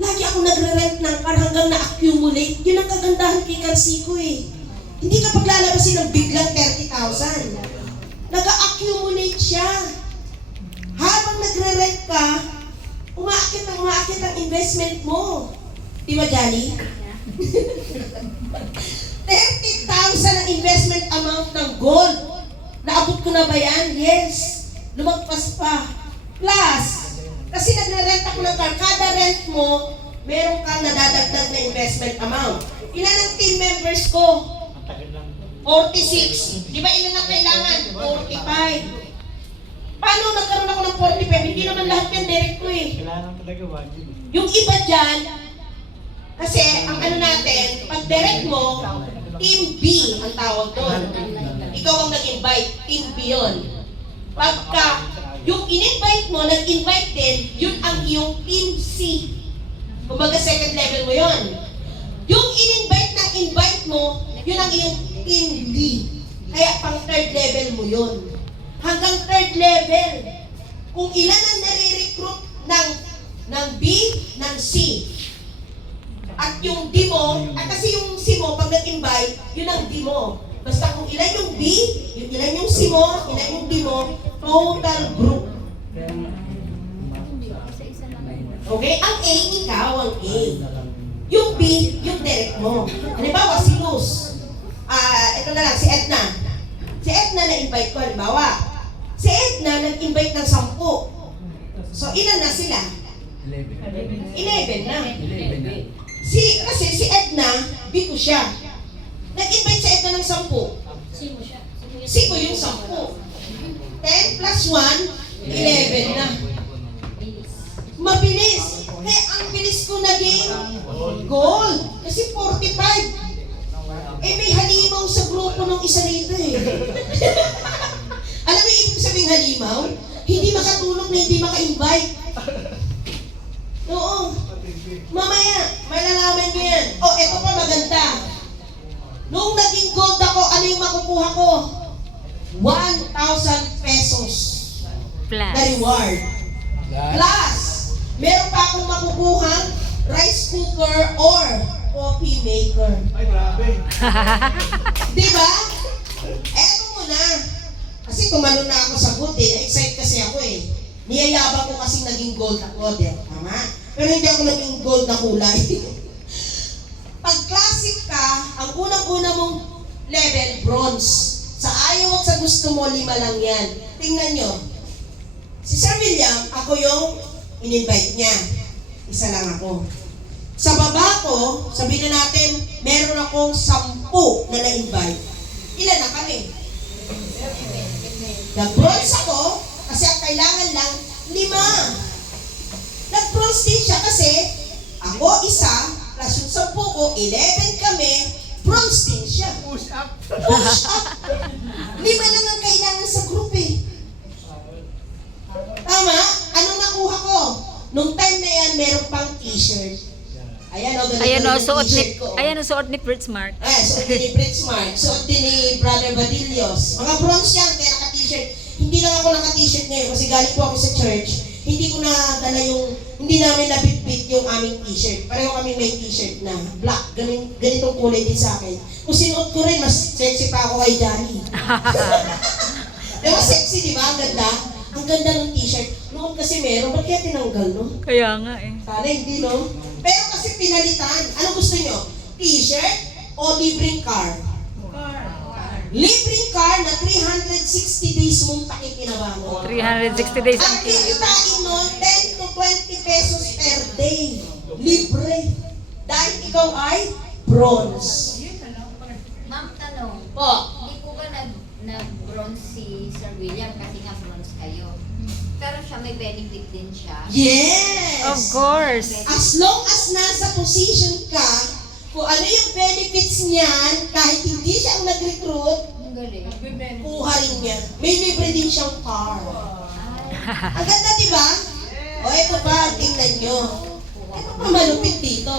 Lagi ako nagre-rent ng car hanggang na-accumulate. Yun ang kagandahan kay Carsico Hindi ka paglalabasin ng biglang 30,000. Nag-accumulate siya. Habang nagre-rent ka, umaakit ang investment mo. Di ba, Jolly? 30,000 ang investment amount ng gold. Naabot ko na ba yan? Yes. Lumagpas pa. Plus, kasi nagre-rent ako ng car, kada rent mo, meron kang nadadagdag na investment amount. Ilan ang team members ko? 46. Di ba ilan ang kailangan? 45. Paano nagkaroon ako ng 45? Hindi naman lahat yan direct ko Kailangan talaga wajib. Yung iba dyan, kasi ang ano natin, pag direct mo, Team B ang tawag doon. Ikaw ang nag-invite, Team B yun. Pagka yung in-invite mo, nag-invite din, yun ang iyong Team C. Kumbaga second level mo yun. Yung in-invite ng invite mo, yun ang iyong Team D. Kaya pang third level mo yun. Hanggang third level. Kung ilan ang nare-recruit ng B, ng C. At yung D mo, at kasi yung C mo, pag nag-invite, yun ang D mo. Basta kung ilan yung B, ilan yung C mo, ilan yung D mo, total group. Okay? Ang A, ikaw ang A. Yung B, yung direct mo. Halimbawa, si Luz. Ito na lang, si Edna. Si Edna na-invite ko, halimbawa. Si Edna nag-invite ng 10. So, ilan na sila? 11 na. Kasi si Edna, B ko siya. Nag-invite si Edna ng 10. C ko yung 10. 10 plus 1, 11 na. Mabilis. Kaya ang bilis ko naging gold. Kasi 45. May halimaw sa grupo ng isa rito Alam mo yung ibig sabihin halimaw? Hindi makatulog na hindi maka-invite. Oo. Mamaya, malalaman niyo yan. Ito pa maganda. Nung naging gold ako, ano yung makukuha ko? 1,000 pesos Plus. na reward. Plus, meron pa akong makukuhang rice cooker or coffee maker. Ay, grabe. Diba? Eto muna. Kasi tumalo na ako sa good Na-excite kasi ako Niyayabang ko kasi naging gold ako. Tama? Pero hindi ako naging gold na kulay. Pag classic ka, ang unang-una mong level, bronze. Sa ayaw at sa gusto mo, 5 lang yan. Tingnan nyo. Si Sir William, ako yung in-invite niya. Isa lang ako. Sa baba ko, sabihin na natin, meron akong 10 na na-invite. Ilan na kami? Nag-bronze ako, kasi ang kailangan lang 5. Nag-bronze din siya kasi ako isa, plus yung 10 ko, 11 kami, bronze din siya. Push up. Push up! 5 lang ang kailangan sa group eh. Tama? Anong nakuha ko? Nung time na yan, meron pang t-shirt. Ayan o, ganito Ayan o, yung suot ni, t-shirt ko. ayan o, suot ni Fritz Mark. Suot din ni Fritz Mark, suot din ni Brother Badillos. Mga bronze yan, kaya naka-t-shirt. Hindi lang ako naka-t-shirt ngayon kasi galing po ako sa church. Hindi ko na dala hindi namin nabitbit yung aming t-shirt. Pareho kami may t-shirt na black. Ganitong kulay din sa akin. Kung sinuot ko rin, mas sexy pa ako kay Johnny. Diba sexy, di ba? Ang ganda. Ang ganda ng t-shirt. Noon kasi meron, ba't kaya tinanggal, no? Kaya nga eh. Sana hindi, no? Pero kasi pinalitan. Ano gusto nyo? T-shirt o libreng car? Libreng car na 360 days mong pakikinabangon. 360 days ang Ang kikitain nun, 10 to 20 pesos per day. Libre. Dahil ikaw ay bronze. Ma'am, tanong. Po. Hindi po ba nag-bronze si Sir William kasi nga bronze kayo? Pero siya may benefit din siya. Yes! Of course. As long as nasa position ka, kung ano yung benefits niyan, kahit hindi siya ang nag-recruit, Ang galing. kuha rin niya. May libre din siyang car. Ang ganda, di ba? O, ito pa, tingnan nyo. Ito pa malupit dito.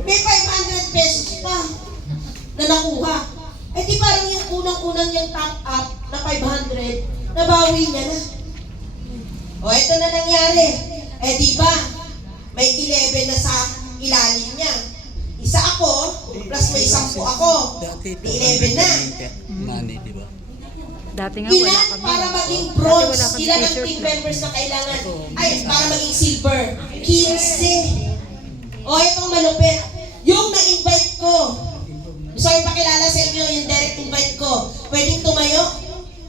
May 500 pesos pa na nakuha. Eh di parang yung unang-unang yung top up na 500, nabawi niya na. O, ito na nangyari. Eh di ba, may 11 na sa ilalim niya. Isa ako, plus may 10 ako. 11 na. Money, di ba? Dati nga wala Ilan kami. para maging Dati bronze? wala kami Ilan ang t-shirt team na. members na kailangan? Ay, para maging silver. 15. O, itong malupit. Yung na-invite ko. Gusto ko ipakilala sa inyo yung direct invite ko. Pwedeng tumayo?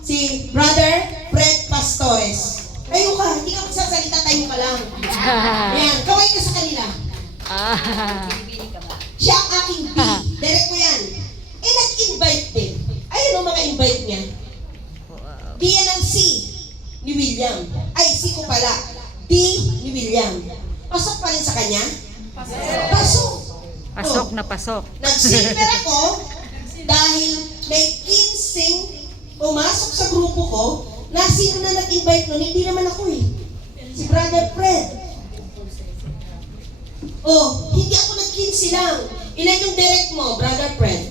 Si Brother Fred Pastores. Tayo ka, hindi ka magsasalita, tayo ka lang. Ayan, kaway ka sa kanila. Ah. Bibili ka ba? Siya ang aking B. Direct ko yan. Eh, nag-invite din. Ayun ang mga invite niya. D yan ang C ni William. Ay, C ko pala. D ni William. Pasok pa rin sa kanya? Pasok. Pasok Oh. na pasok. Nag-silver ako dahil may 15 pumasok sa grupo ko na sino na nag-invite nun, hindi naman ako eh. Si Brother Fred. Oh, hindi ako nag-15 lang. Ilan yung direct mo, Brother Fred?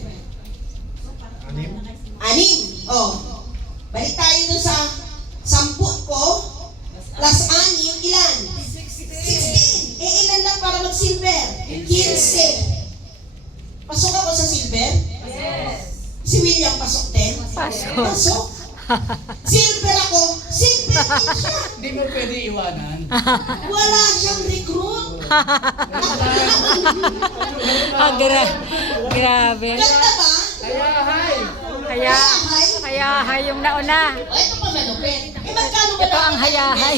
6. Oh. Balik tayo dun sa 10 ko, plus 6, yung ilan? 16. Eh, ilan lang para mag-silver? 15. Pasok ako sa silver? Yes. Si William pasok din? Pasok. Pasok. Silver ako, silver din siya. Hindi mo pwede iwanan. Wala siyang recruit. Ah, grabe. Ganda ba? Kaya, hayahay yung nauna. O, ito pa malupit. Eh, magkano ba Ito ang hayahay.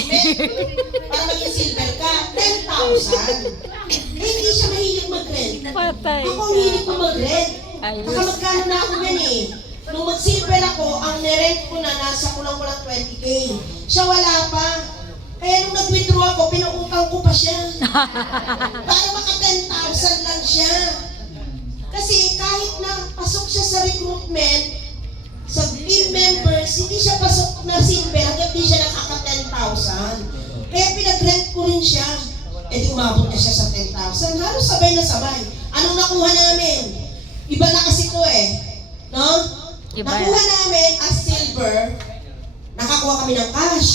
para maging silver ka? 10,000. Eh, hindi siya mahilig mag-rent. Patay Ako ang hilig ko ka. mag-rent. Ayos. Baka magkano na ako yan eh. Nung mag-silver ako, ang nirent ko na nasa kulang-kulang 20K. Siya wala pa. Kaya nung nag-withdraw ako, pinautang ko pa siya. Para maka 10,000 lang siya. Kasi kahit na pasok siya sa recruitment, sa team members, hindi siya pasok na silver hanggang di siya nakaka 10,000. Kaya pinag-rent ko rin siya. E di umabot na siya sa 10,000. Halos sabay na sabay. Anong nakuha namin? Iba na kasi to eh. No? Iba Nakuha yan. namin as silver, nakakuha kami ng cash.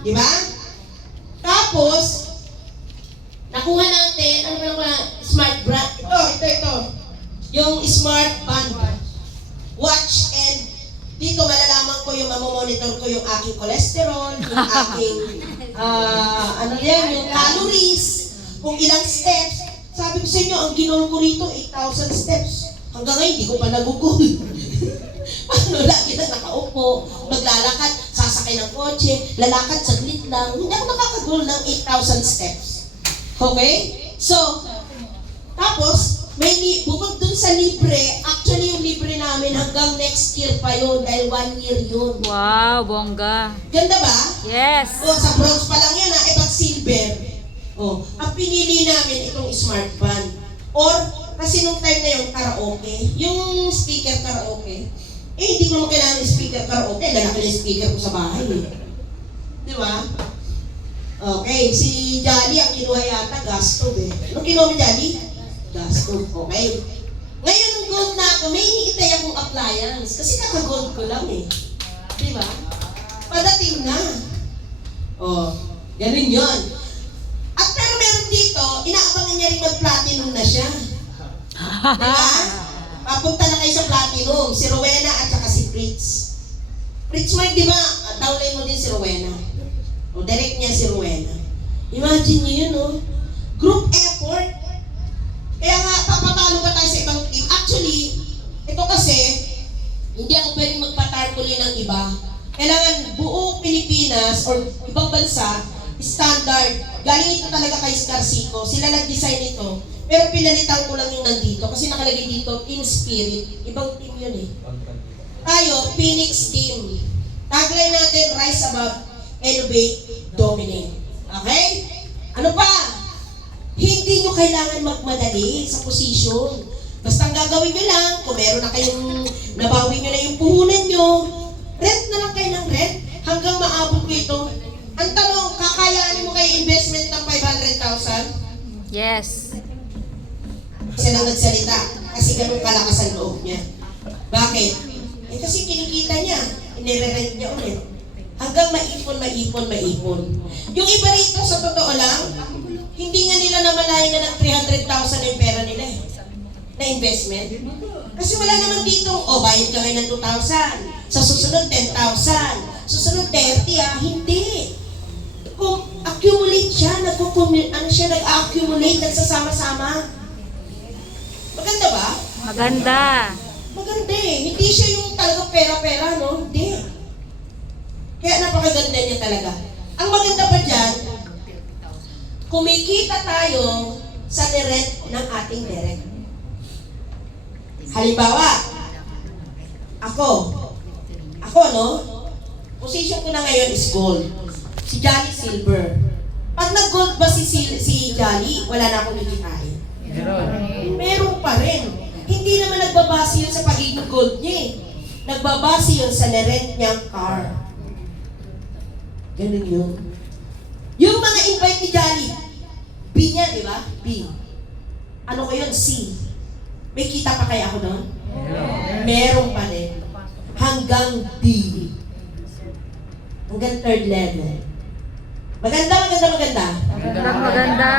Di ba? Tapos, nakuha natin, ano ba nakuha? Smart brand. Ito. Yung smart band. Watch and dito malalaman ko yung mamomonitor ko yung aking cholesterol, yung aking, yung calories, kung ilang steps. Sabi ko sa inyo, ang ginol ko rito, 8,000 steps. Hanggang ngayon, hindi ko pa nagugol. Paano lagi na nakaupo, maglalakad, sasakay sasakay ng kotse, lalakad saglit lang. Hindi ako nakakagol ng 8,000 steps. Okay? So, tapos, bukod dun sa libre, actually yung libre namin hanggang next year pa yun dahil 1 year yun. Wow, bongga. Ganda ba? Yes. O, sa bronze pa lang yan ha, pag silver. O, ang pinili namin itong smart band. Or, kasi nung time na yung karaoke, yung speaker karaoke, hindi ko naman kailangan yung speaker karaoke, lalaki na yung speaker ko sa bahay eh. Di ba? Okay, si Jolly ang kinuha yata, gas stove eh. Anong kinuha mo, Jolly? Gas stove, okay. Ngayon, nung gold na ako, may iniitay akong appliance. Kasi kaka-gold ko lang eh. Di ba? Padating na. Oh, ganun yun. At pero meron dito, inaabangan niya rin mag-platinum na siya. Di ba? Papunta na kayo sa platinum, si Rowena at saka si Fritz. Fritz Mike, di ba? Downline mo din si Rowena. O, direct niya si Rowena. Imagine niyo yun, oh. Group effort. Kaya nga, papatalo ba tayo sa ibang team? Actually, ito kasi, hindi ako pwedeng magpatarpuli ng iba. Kailangan buong Pilipinas or ibang bansa, standard. Galing ito talaga kay Scarcico. Sila nag-design ito. Pero pinalitan ko lang yung nandito kasi nakalagay dito, Team Spirit. Ibang team yun eh. Tayo, Phoenix Team. Tagline natin, Rise Above, Elevate, Dominate. Okay? Ano pa? Hindi nyo kailangan magmadali sa posisyon. Basta ang gagawin nyo lang, kung meron na kayong nabawi nyo na yung puhunan nyo, rent na lang kayo ng rent hanggang maabot ko ito. Ang tanong, kakayanin mo kayo investment ng 500,000? Yes. Siya nang nagsalita kasi ganun kalakas ang loob niya. Bakit? Eh kasi kinikita niya, inire-rent niya ulit. Hanggang maipon. Yung iba rito, sa totoo lang, hindi nga nila namalayan na ng 300,000 yung pera nila eh, na investment. Kasi wala naman dito, bayad ka ngayon ng 2,000, sa susunod 10,000, susunod 30 hindi. Kung accumulate siya, nag-accumulate, nagsasama-sama. Maganda ba? Maganda. Maganda eh. Hindi siya yung talagang pera-pera, no? Hindi. Kaya napakaganda niya talaga. Ang maganda pa dyan, kumikita tayo sa direct ng ating direct. Halimbawa, ako, no? Position ko na ngayon is gold. Si Jolly silver. Pag nag-gold ba si Jolly, wala na akong kikitain. Meron pa rin. Hindi naman nagbabase yun sa pagiging gold niya eh. Nagbabase yun sa nirent niyang car. Ganun yun. Yung mga invite ni Jolly, B niya, di ba? B. Ano ko yun? C. May kita pa kaya ako doon? Meron pa rin. Hanggang D. Hanggang third level. Maganda. Maganda.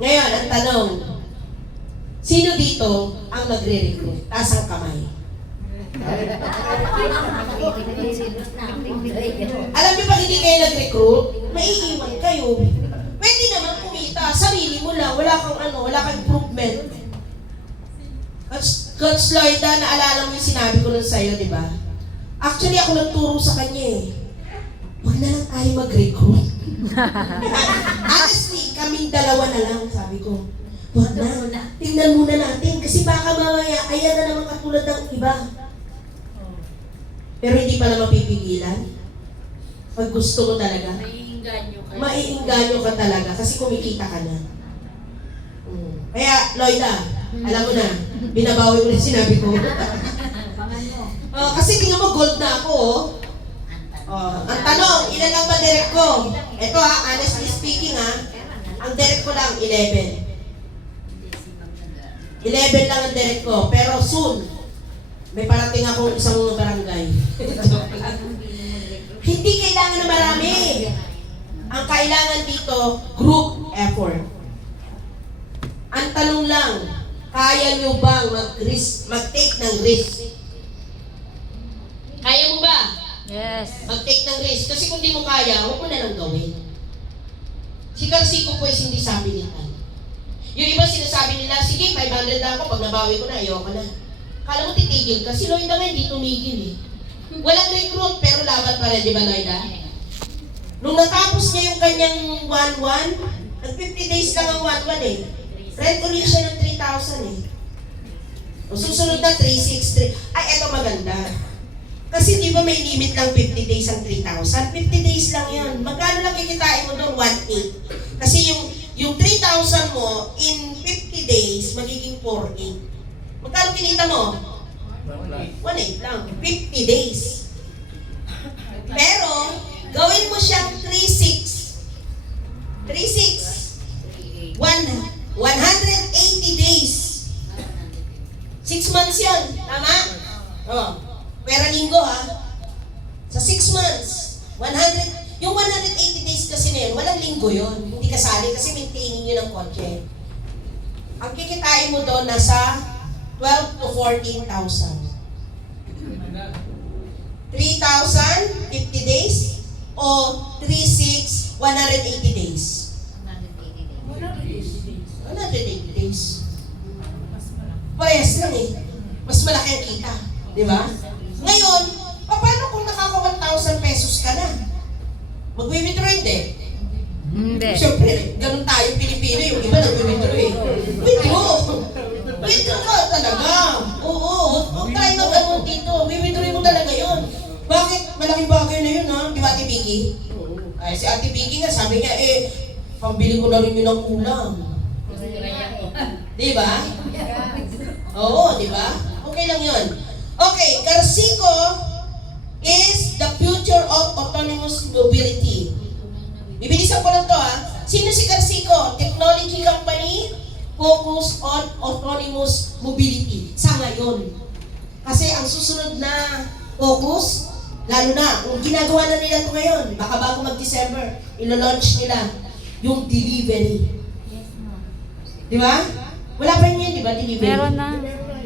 Ngayon, ang tanong, sino dito ang magre-recruit? Taas ang kamay. Alam niyo pag hindi kayo nag-recruit, maiiwan kayo. Pwede naman kumita, sarili mo lang, wala kang improvement. Coach Lloyda, naalala mo yung sinabi ko nun sa'yo, di ba? Actually, ako nagturo sa kanya eh. Huwag na lang tayo mag-recruit. Honestly, kaming dalawa na lang, sabi ko. Huwag na, tingnan muna natin kasi baka mamaya, ayan na naman katulad ng iba. Pero hindi pala mapipigilan. Pag gusto mo talaga, maiinganyo ka talaga kasi kumikita ka na. Kaya, Lloyda, alam mo na, binabawi mo na sinabi ko. Kasi tingnan mo, gold na ako, ang tanong, ilan lang ba direct ko? Ito honestly speaking ang direct ko lang, 11. 11 lang ang direct ko, pero soon, may parating akong isang barangay. Hindi kailangan na marami. Ang kailangan dito, group effort. Ang tanong lang, kaya nyo bang mag-take ng risk? Kaya mo ba? Yes. Mag-take ng risk. Kasi kung di mo kaya, huwag mo na lang gawin. Si Carcico po hindi sabi nila. Yung iba sinasabi nila, sige, 500 na ako, pag nabawi ko na, ayoko na. Kala mo titigil ka, si Lloyd naman hindi tumigil eh. Walang recruit, pero laban pa rin, di ba, Noida? Nung natapos niya yung kanyang 1-1, nag-50 days lang ang 1-1 eh. Rent ulit siya ng 3,000 eh. O susunod na 363. Ay, eto maganda. Kasi di ba may limit lang 50 days ang 3,000? 50 days lang yun. Magkano lang kikitain mo doon? 1,800. Kasi yung 3,000 mo, in 50 days, magiging 4,800. Magkano kinita mo? 1,800 lang. 50 days. Pero, gawin mo siyang 3,600. 3,600. 180 days. 6 months yun. Tama? Oh. Pera linggo ha. Sa 6 months, 100, yung 180 days kasi na yun, walang linggo yun. Hindi kasali kasi maintaining yun ang kotse. Ang kikitain mo doon nasa 12 to 14,000. 3,000, 50 days, o 3,600, 180 days. 180 days. Parehas lang eh. Mas malaki ang kita. Di ba? Ngayon, paano kung nakaka 1,000 pesos ka na? Mag-withdraw hindi? Hindi. Siyempre, ganun tayo Pilipino, yung iba nag-withdraw eh. Withdraw! Withdraw ka talaga! Oo, huwag tayo mag-ano dito. Withdraw mo talaga yun. Bakit? Malaking bagay na yun ha? Di ba Ate Vicky? Ay, si Ate Vicky nga, sabi niya, pambili ko na rin yun ng ulam. Di ba? Oo, di ba? Okay lang yun. Okay, Carsico is the future of autonomous mobility. Bibilisan ko lang to ha. Sino si Carsico? Technology company focused on autonomous mobility sa ngayon. Kasi ang susunod na focus, lalo na, kung ginagawa na nila ito ngayon, baka bago mag-December, ilo-launch nila yung delivery. Di ba? Wala pa rin yan, di ba, delivery? Meron na.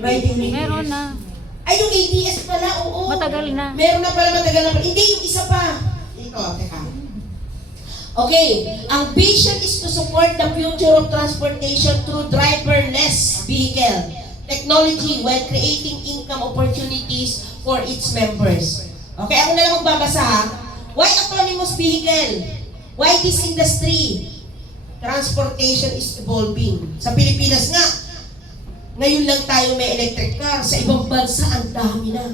By delivery. Meron na. Ay, yung ADS pala, oo. Matagal na. Meron na pala, matagal na pala. Hindi, yung isa pa. Ito, teka. Okay, ang vision is to support the future of transportation through driverless vehicle technology while creating income opportunities for its members. Okay, ako na lang magbabasa ha. Why autonomous vehicle? Why this industry? Transportation is evolving. Sa Pilipinas nga, ngayon lang tayo may electric car. Sa ibang bansa, ang dami na.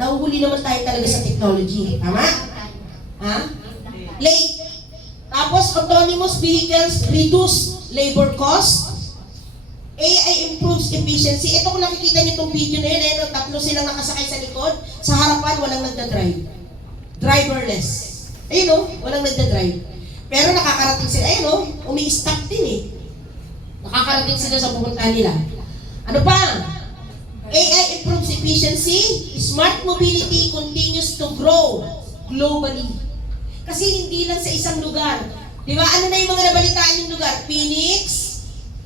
Nahuhuli naman tayo talaga sa technology. Tama? Ha? Late. Tapos, autonomous vehicles reduce labor cost. AI improves efficiency. Ito kung nakikita niyo itong video na yun, tatlo silang nakasakay sa likod. Sa harapan, walang nagda-drive. Driverless. Ayun o, walang nagda-drive. Pero nakakarating sila. Ayun o, umi-stop din eh. Nakakarating sila sa pupuntahan nila. Ano pa? AI improves efficiency. Smart mobility continues to grow globally. Kasi hindi lang sa isang lugar. Di ba? Ano na yung mga nabalitaan yung lugar? Phoenix,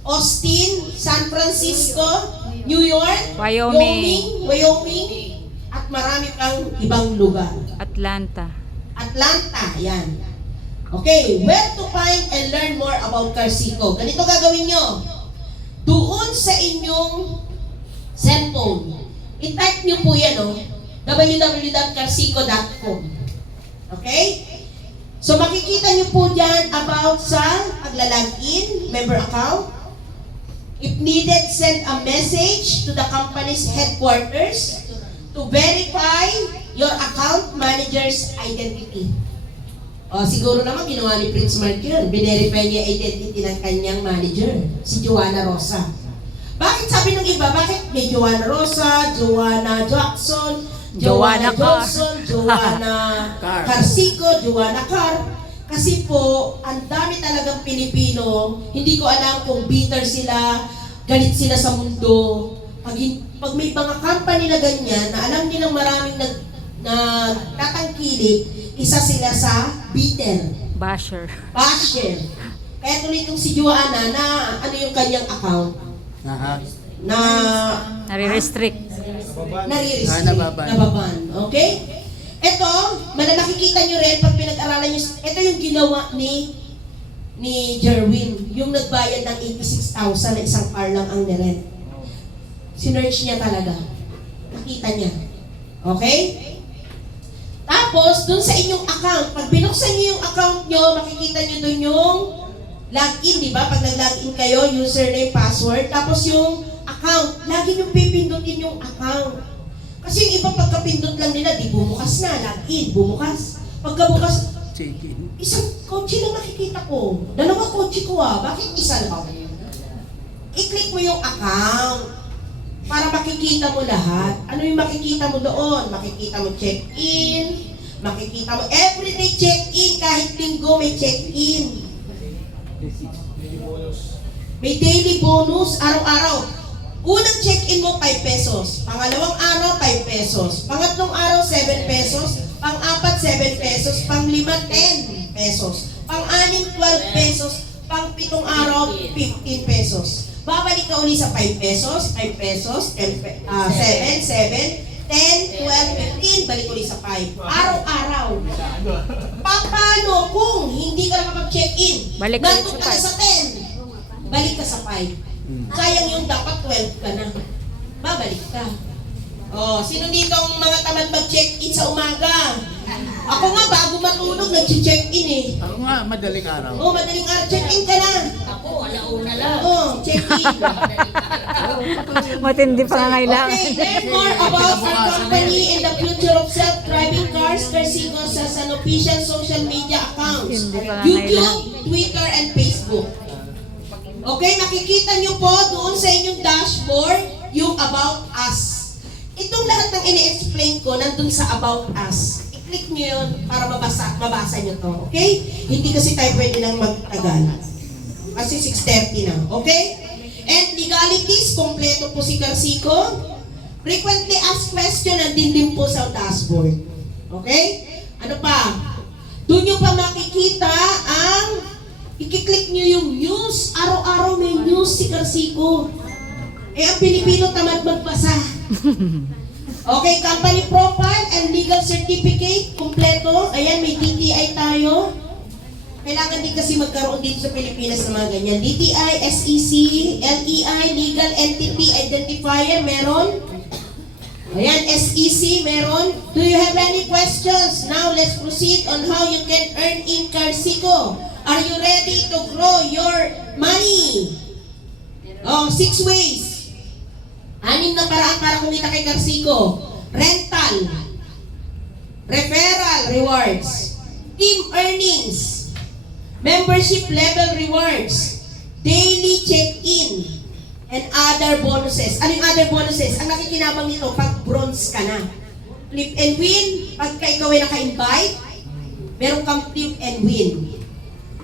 Austin, San Francisco, New York, Wyoming. at marami pang ibang lugar. Atlanta. Atlanta, yan. Okay, where to find and learn more about Carsico? Ganito gagawin nyo. Doon sa inyong cellphone, i-type nyo po yan, www.carsico.com. Okay? So makikita nyo po dyan about sa paglalagin, member account. If needed, send a message to the company's headquarters to verify your account manager's identity. O, siguro naman ginawa ni Prince Mark yun. Binerify niya identity ng kanyang manager, si Joanna Rosa. Bakit sabi ng iba? Bakit may Joanna Rosa, Joanna Jackson, Joanna Johnson, Joanna Carsico, Joanna Car? Kasi po, ang dami talagang Pilipino, hindi ko alam kung bitter sila, galit sila sa mundo. Pag may mga company na ganyan, na alam nilang maraming tatangkilik, isa sila sa bitter. Basher. Basher. Kaya tuloy itong si Joanna na ano yung kanyang account na Nare-restrict. nare-restrict, Nababan. nababan. Okay? Ito, nakikita nyo rin pag pinag-aralan nyo, ito yung ginawa ni Jerwin, yung nagbayad ng 86,000 na isang car lang ang nirent. Sinerch niya talaga. Nakita niya. Okay? Tapos, dun sa inyong account, pag binuksan niyo yung account nyo, makikita niyo dun yung login, di ba? Pag nag-login kayo, username, password, tapos yung account, lagi nyo pipindutin yung account. Kasi yung iba pagkapindot lang nila, di bumukas na, login, bumukas. Pagkabukas, isang kotse lang nakikita ko. Dalawa kotse ko bakit isa lang? I-click mo yung account para makikita mo lahat. Ano yung makikita mo doon? Makikita mo check-in, makikita mo everyday check-in, kahit linggo may check-in. May daily bonus, araw-araw. Unang check-in mo, 5 pesos. Pangalawang araw, 5 pesos. Pangatlong araw, 7 pesos. Pang-apat, 7 pesos. Pang-lima, 10 pesos. Pang-anim, 12 pesos. Pang-pitong araw, 15 pesos. Babalik ka uli sa 5 pesos, 5 pesos, 7, 10, 12, 15, balik uli sa 5. Araw-araw. Paano kung hindi ka nakapag-check-in? Balik ka Nandun sa ka na sa 10. Balik ka sa 5. Sayang yung dapat 12 ka na. Babalik ka. Oh, sino dito ang mga tamad mag-check-in sa umaga? Ako nga, bago matulog, nag-check-in eh. Ako nga, madaling araw. Oh, madaling araw, check-in ka na. Ako, alauna lang. Oh, check-in. Matindi pa nga kailangan. Okay, learn more about our company and the future of self-driving cars, Carsico sa official social media accounts. Hindi pa nga YouTube, kailangan. Twitter, and Facebook. Okay, makikita nyo po doon sa inyong dashboard yung About Us. Itong lahat ng ini-explain ko nandun sa About Us. I-click nyo yun para mabasa nyo to. Okay? Hindi kasi tayo pwede nang magtagal. Kasi 6:30 na. Okay? And legalities, kompleto po si Carsico. Frequently asked question, nandun din po sa dashboard. Okay? Ano pa? Doon nyo pa makikita ang i-click nyo yung news. Araw-araw may news si Carsico. Ang Pilipino tamad magbasa. Okay, company profile and legal certificate, kompleto. Ayan, may DTI tayo. Kailangan din kasi magkaroon dito sa Pilipinas ng mga ganyan. DTI, SEC, LEI, Legal Entity Identifier, meron. Ayan, SEC, meron. Do you have any questions? Now, let's proceed on how you can earn in Carsico. Are you ready to grow your money? 6 ways. 6 na paraan para kumita kay Carsico. Rental, referral rewards, team earnings, membership level rewards, daily check-in, and other bonuses. Ano yung other bonuses? Ang nakikinabang nito, pag bronze ka na. Flip and win, pagka ikaw ay naka-invite, meron kang flip and win.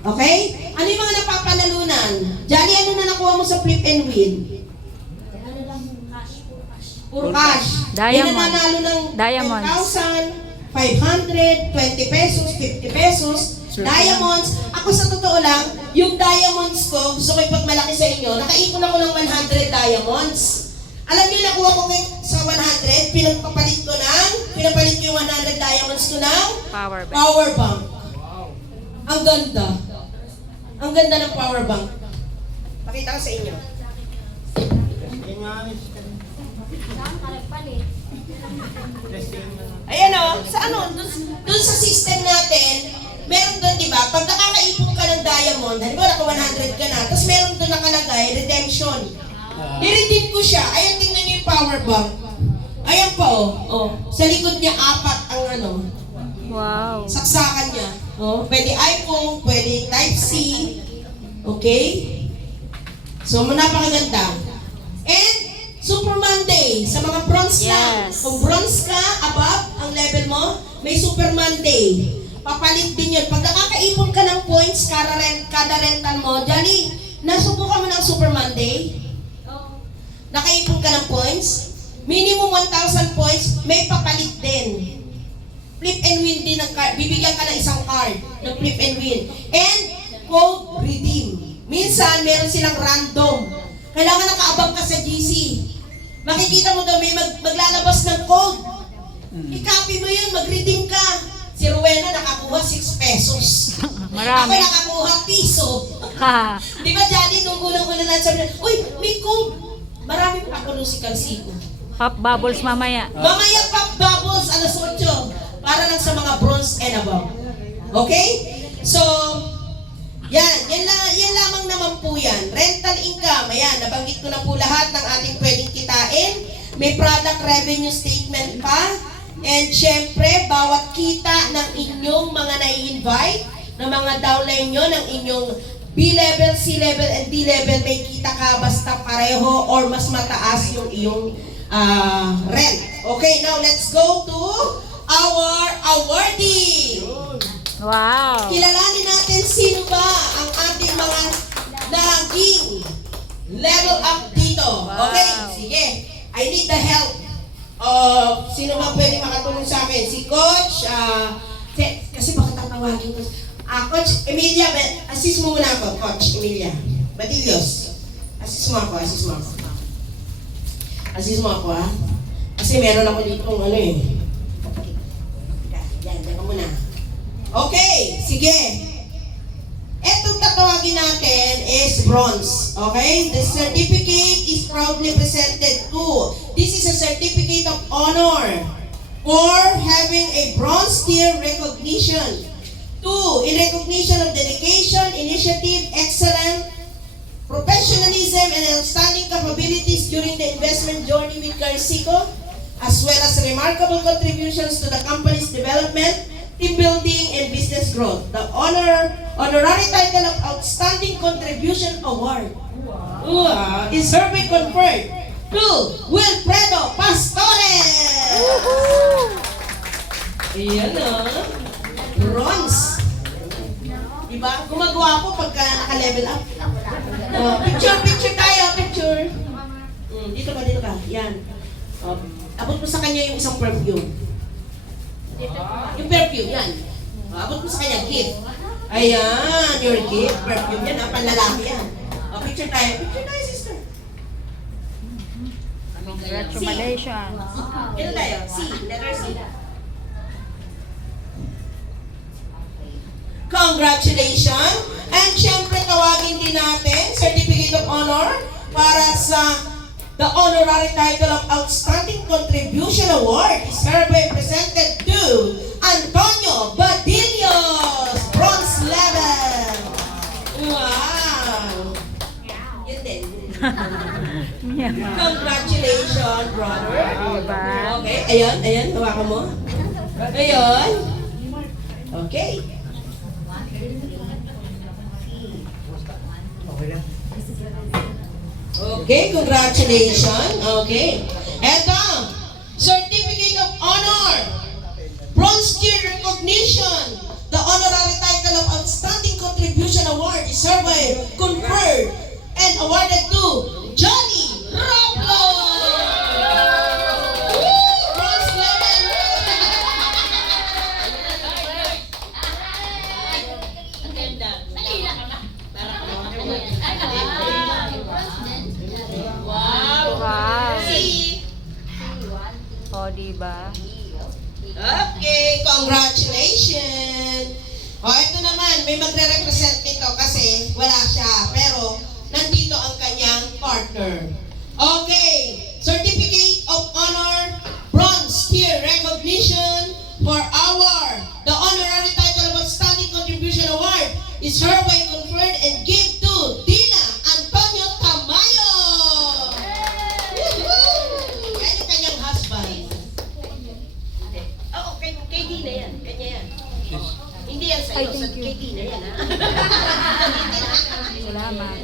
Okay? Ano yung mga napapanalunan? Johnny, ano na nakuha mo sa flip and win? Puro cash. Diamond. Yan ang nanalo ng Diamonds. 10,000, 500, 20 pesos, 50 pesos. Diamonds. Ako sa totoo lang, yung diamonds ko, gusto ko ipagmalaki sa inyo, nakaipon ako ng 100 diamonds. Alam niyo, nakuha ko sa 100, pinapalit ko yung 100 diamonds ko ng Power bank. power bank. Ang ganda. Ang ganda ng power bank. Pakita ko sa inyo. Ayan o, sa dun sa system natin, meron dun, di ba, pag nakakaipon ka ng diamond, halimbawa naka 100 ka na, tapos meron dun nakalagay, redemption. Niredeem ko siya, ayan, tingnan niyo yung power bank. Ayan pa sa likod niya 4 ang Wow. saksakan niya. Pwede iPhone, pwede Type-C. Okay? So, napakaganda. And, Super Monday, sa mga bronze lang. Yes. Kung bronze ka, above ang level mo, may Super Monday. Papalit din yun. Pag nakakaipon ka ng points, kada rental mo, Johnny, nasubukan mo ng Super Monday? Nakaipon ka ng points? Minimum 1,000 points, may papalit din. Flip and win din ng card. Bibigyan ka ng isang card ng flip and win. And code redeem. Minsan, meron silang random. Kailangan nakaabang ka sa GC. Makikita mo daw may maglalabas ng code. I-copy mo yun, mag-redeem ka. Si Rowena nakakuha 6 pesos. Marami. Ako nakakuha piso. Ha. Di ba, Johnny, nung unang-una lang sabi na, uy, may code. Marami pa ako nung si Carsico. Pop bubbles mamaya. Mamaya pop bubbles, alas 8. para lang sa mga bronze and above. Okay? So, yan lamang naman po yan. Rental income, ayan, nabanggit ko na po lahat ng ating pwedeng kitain. May product revenue statement pa. And syempre, bawat kita ng inyong mga nai-invite, ng mga downline nyo, ng inyong B-level, C-level, and D-level, may kita ka basta pareho or mas mataas yung iyong rent. Okay, now let's go to our awardee. Wow. Kilalanin natin sino ba ang ating mga naging level up dito. Okay, sige. I need the help. Sino ba pwede makatulong sa akin? Si Coach, kasi baka tatawagin ko. Coach Emilia, assist mo muna ako, Coach Emilia. Batillos. Assist mo ako. Assist mo ako, ha? Kasi meron ako dito kung ano eh. Yan ka muna. Okay, sige. Etong tatawagin natin is bronze. Okay? The certificate is proudly presented to. This is a certificate of honor for having a bronze tier recognition. 2, in recognition of dedication, initiative, excellence, professionalism, and outstanding capabilities during the investment journey with Garcico, as well as remarkable contributions to the company's development, team building, and business growth. The honorary title of Outstanding Contribution Award is hereby conferred to Wilfredo Pastore! Ayan bronze. Diba? Gumagawa po pagka naka-level up. Picture tayo, picture. Dito ka. Yan. Abot mo sa kanya yung isang perfume. Yung perfume, yan. Abot mo sa kanya, gift. Ayan, your gift, perfume yan, panlalaki yan. Picture tayo, sister. Congratulations. Ito tayo, C, letter C. Congratulations! And syempre, tawagin din natin, Certificate of Honor para sa the honorary title of Outstanding Contribution Award is hereby presented to Antonio Badillos, bronze level. Wow! Yun din. Congratulations, brother. Diba? Okay, ayan, hawakan mo. Ayan. Okay. Okay, congratulations. Okay. Eto, Certificate of Honor, Bronze Tier Recognition, the honorary title of Outstanding Contribution Award is hereby conferred and awarded to Johnny Raplo! Bronze level! Ang ganda. Malila ka ba? Wow. See? O, diba? Okay, congratulations! Ito naman, may magre-represent nito kasi wala siya, pero nandito ang kanyang partner. Okay, Certificate of Honor, Bronze Tier Recognition for the honorary title of Outstanding Contribution Award is hereby conferred and given to Dina Antonio Tamayo! Yan yung kanyang husband. Oo, kay Dina yan. Kanya yan. Hindi yan sa'yo, kay Dina yan, ha? Salamat.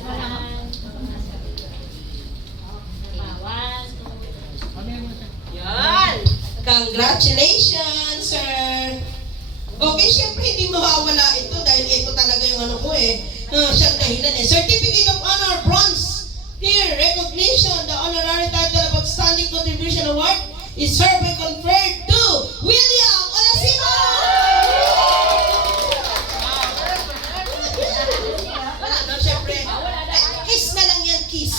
Yan! Congratulations, sir! Okay, syempre hindi mawawala ito dahil ito talaga yung ano ko siyang dahilan Certificate of Honor, Bronze Tier Recognition, the honorary title of Outstanding Contribution Award is hereby conferred to William Olasimo! Wala na, syempre. Kiss na lang yan, kiss.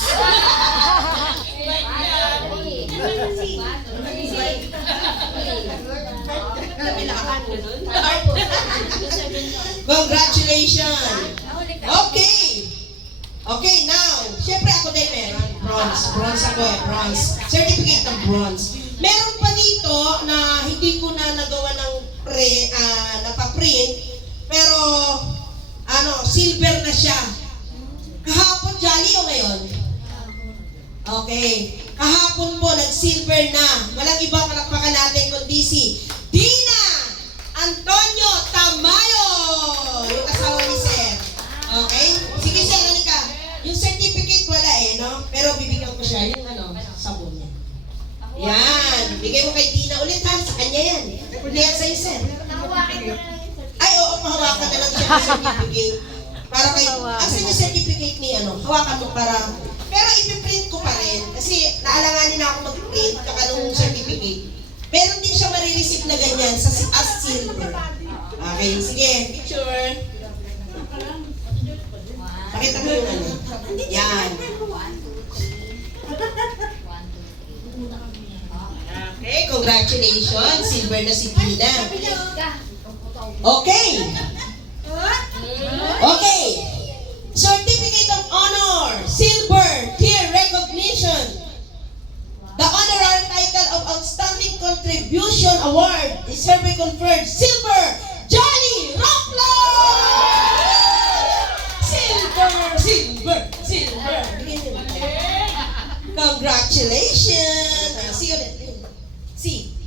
Congratulations! Okay, now, syempre ako din meron. Bronze ako bronze. Certificate of bronze. Meron pa dito na hindi ko na nagawa ng napaprint, pero silver na siya. Kahapon, Jolly o ngayon? Okay. Kahapon po, nag-silver na. Walang ibang palakpakan natin kundi si Dina Antonio Tamayo, yung asawa ni Sir. Okay? Sige, Sir, halika. Yung certificate wala no? Pero bibigyan ko siya yung sabon niya. Yan. Bigay mo kay Dina ulit ha. Sa kanya yan. Hindi yan sa'yo, Sir. Ay, oo, pahawakan na lang siya ng certificate. Para kay, asan yung certificate ni hawakan mo para, pero ipiprint ko pa rin. Kasi naalanganin na ako mag-print, kaka nung certificate. Meron din siya marireceive na ganyan sa as silver. Okay, sige, picture. Pakita mo yung Yan. Okay, congratulations. Silver na si Dina. Okay. Okay. Certificate of Honor, Silver, Tier Recognition. The honorary title of Outstanding Contribution Award is hereby conferred Silver, Johnny Rocklo! Silver, silver, silver. Congratulations. See you ulit. See.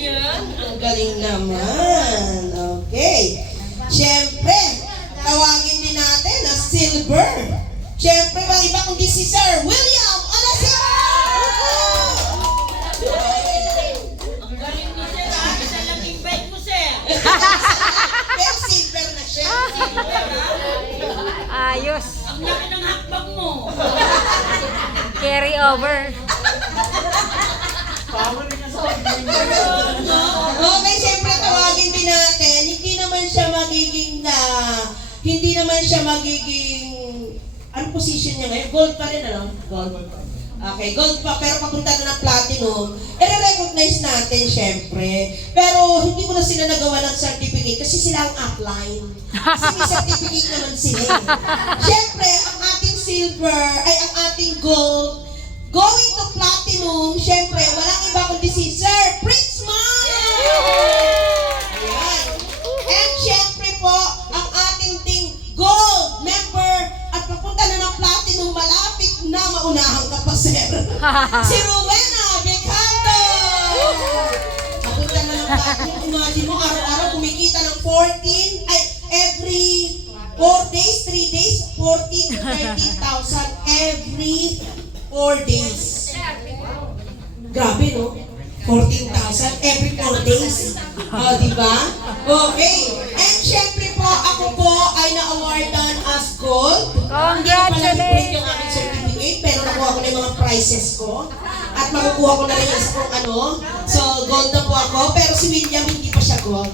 Yan. Ang galing naman. Okay. Siyempre, tawagin din natin na silver. Siyempre, walang iba kundi si Sir William Olasio! Ang galing mo, sir. Isa lang invite mo, sir. Pero silver na siya. Ayos. Ang laki ng hakbang mo. Carry over. Okay, siyempre tawagin din natin, hindi naman siya magiging, anong position niya ngayon? Gold pa rin, Gold. Okay, gold pa, pero papunta na ng platinum. I-recognize natin, siyempre. Pero hindi ko na sila nagawa ng certificate kasi sila ang upline. Kasi may certificate naman sila. Siyempre, ang ating silver, ay ang ating gold, going to platinum, siyempre, walang iba kundi si Sir Prince Man! Ayan. And siyempre po, ang ating ding gold member at papunta na ng platinum, malapit na maunahan ka pa, Sir. Si Rowena Becanto! Papunta na ng platinum. Imagine mo, araw-araw kumikita ng 14, ay, every 4 days, 3 days, 14 to 30,000 every 4 days. Grabe, no? 14,000 every 4 days. Diba? Okay. And syempre po, ako po ay na-awardan as gold. Hindi ko pala i-print yung aking certificate, pero nakuha ko na yung mga prizes ko. At makukuha ko na rin yung isa kong So, gold na po ako. Pero si William, hindi pa siya gold.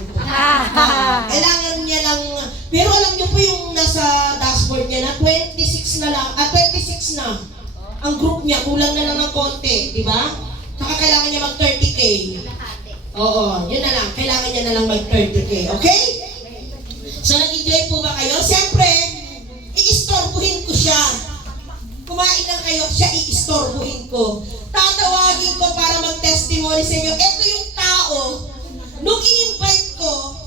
Kailangan niya lang, pero alam niyo po yung nasa dashboard niya na 26 na lang, 26 na. Ang group niya, kulang na lang ng konti, di ba? Saka kailangan niya mag 30K. Oo, yun na lang. Kailangan niya na lang mag 30K, okay? So, nag-enjoy po ba kayo? Siyempre, i-istorbuhin ko siya. Kumain lang kayo, siya i-istorbuhin ko. Tatawagin ko para mag-testimony sa inyo. Ito yung tao, nung i-invite ko,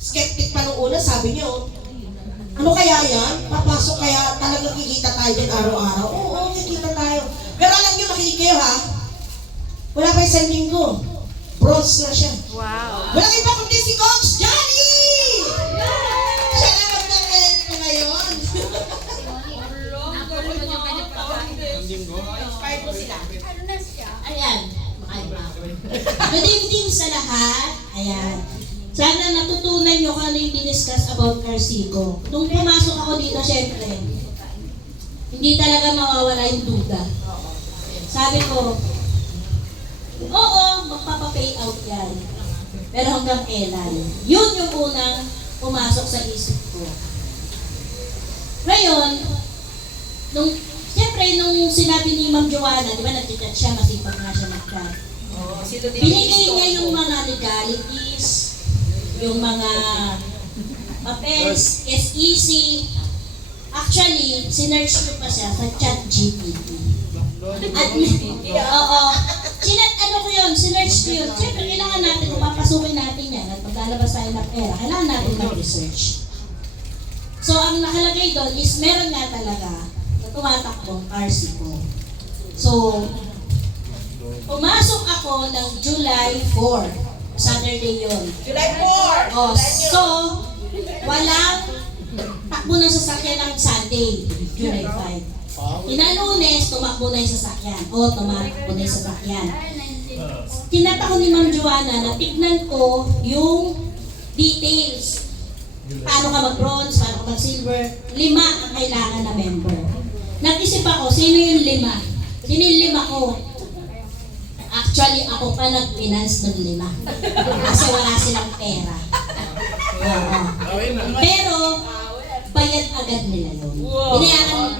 skeptic pa nung una, sabi niyo, ano kaya yan? Papasok kaya talagang kikita tayo dyan araw-araw? Oo, kikita tayo. Pero alam niyo, makinig kayo ha? Wala pa isang linggo. Bronze na siya. Wow. Walang iba kundi si Coach Johnny! Siya na magkakalit ngayon. Inspired mo sila. Ayan. Good evening sa lahat. Ayan. Sana natutunan nyo kung ano yung diniscuss about Carsico. Nung pumasok ako dito, syempre, hindi talaga mawawala yung duda. Sabi ko, oo, magpapapay out yan. Pero hanggang kailan? Yun yung unang pumasok sa isip ko. Ngayon, siyempre, nung sinabi ni Ma'am Joanna, di ba nag-chat siya, masipag nga siya mag-chat. Binigay niya yung mga legalities, yung mga papels, SEC. Actually, sinerch ko pa siya sa ChatGPT. At, oo, sinerch ko yun. Siyempre, kailangan natin, kung papasukin natin yan at maglalabas tayo ng pera, kailangan natin mag-research. So, ang nakalagay doon is meron nga talaga na tumatakbong RCO. So, pumasok ako ng July 4. Saturday yun. July 4! Oh, so, walang takbo ng sasakyan ng Sunday, July 5. Inalunes, tumakbo na yung sasakyan. O, tumakbo na yung sasakyan. Tinata ko ni Ma'am Joanna na tignan ko yung details. Paano ka mag-bronze, paano ka mag-silver. 5 ang kailangan na member. Nag-isip ako, sino yung 5? Sino yung 5 ko? Actually, ako pa nag-finance ng 5. Kasi wala silang pera. Oo. Pero, bayad agad nila yun.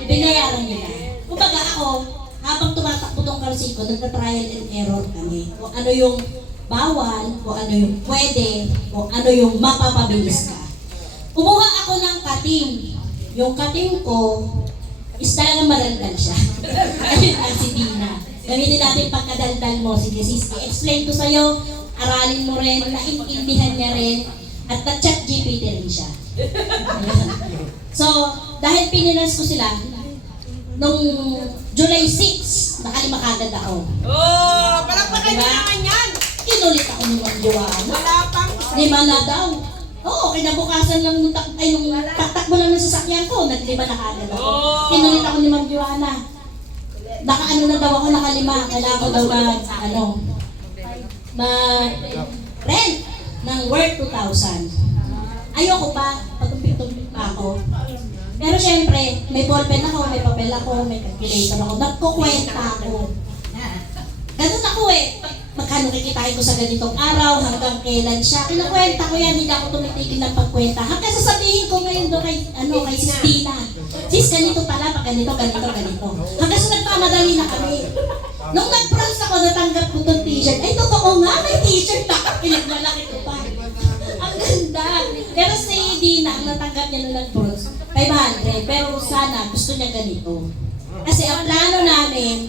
Binayaran nila. Kumbaga ako, habang tumatakbo tong karsiko, nagka-trial and error kami. Kung ano yung bawal, kung ano yung pwede, kung ano yung mapapabilis ka. Kumuha ako ng katim. Yung katim ko, is talagang marandal siya. Ayun ang si Dina. Gamitin natin pagkadaldal mo. Sige sis, i-explain ko sa'yo, aralin mo rin, naiintindihan niya rin, at na-chat GPT rin siya. So, dahil pinilans ko sila, nung July 6, nakalima kagad ako. Oh, palakpakan Diba? niyo naman yan! Inulit ako ni Ma'am Joanna. Wala pang 5 na daw. Oo, kinabukasan lang nung takbo lang ng sasakyan ko, naglima na kagad ako. Inulit ako ni Ma'am Joanna. Naka-ano na daw ako, nakalima. Kailangan ko daw rent ng worth 2,000. Ayoko pa, patumpik-tumpik pa ako. Pero syempre, may ballpen ako, may papel ako, may calculator ako, nagkukwenta ako. Ganun ako eh. Magkano kikitain ko sa ganitong araw, hanggang kailan siya. Kinakwenta ko yan, hindi ako tumitigil ng pagkwenta. Hanggang sasabihin ko ngayon doon kay Sis Dina. Sis, ganito pala, pag ganito. Hanggang sa nagpamadali na kami. Nung nag-bronze ako, natanggap ko itong t-shirt. Ay, totoo nga, may t-shirt na. Pinagmalaki ko pa. Ang ganda. Pero si Dina, ang natanggap niya nung nag-bronze, 500. Pero sana, gusto niya ganito. Kasi ang plano namin,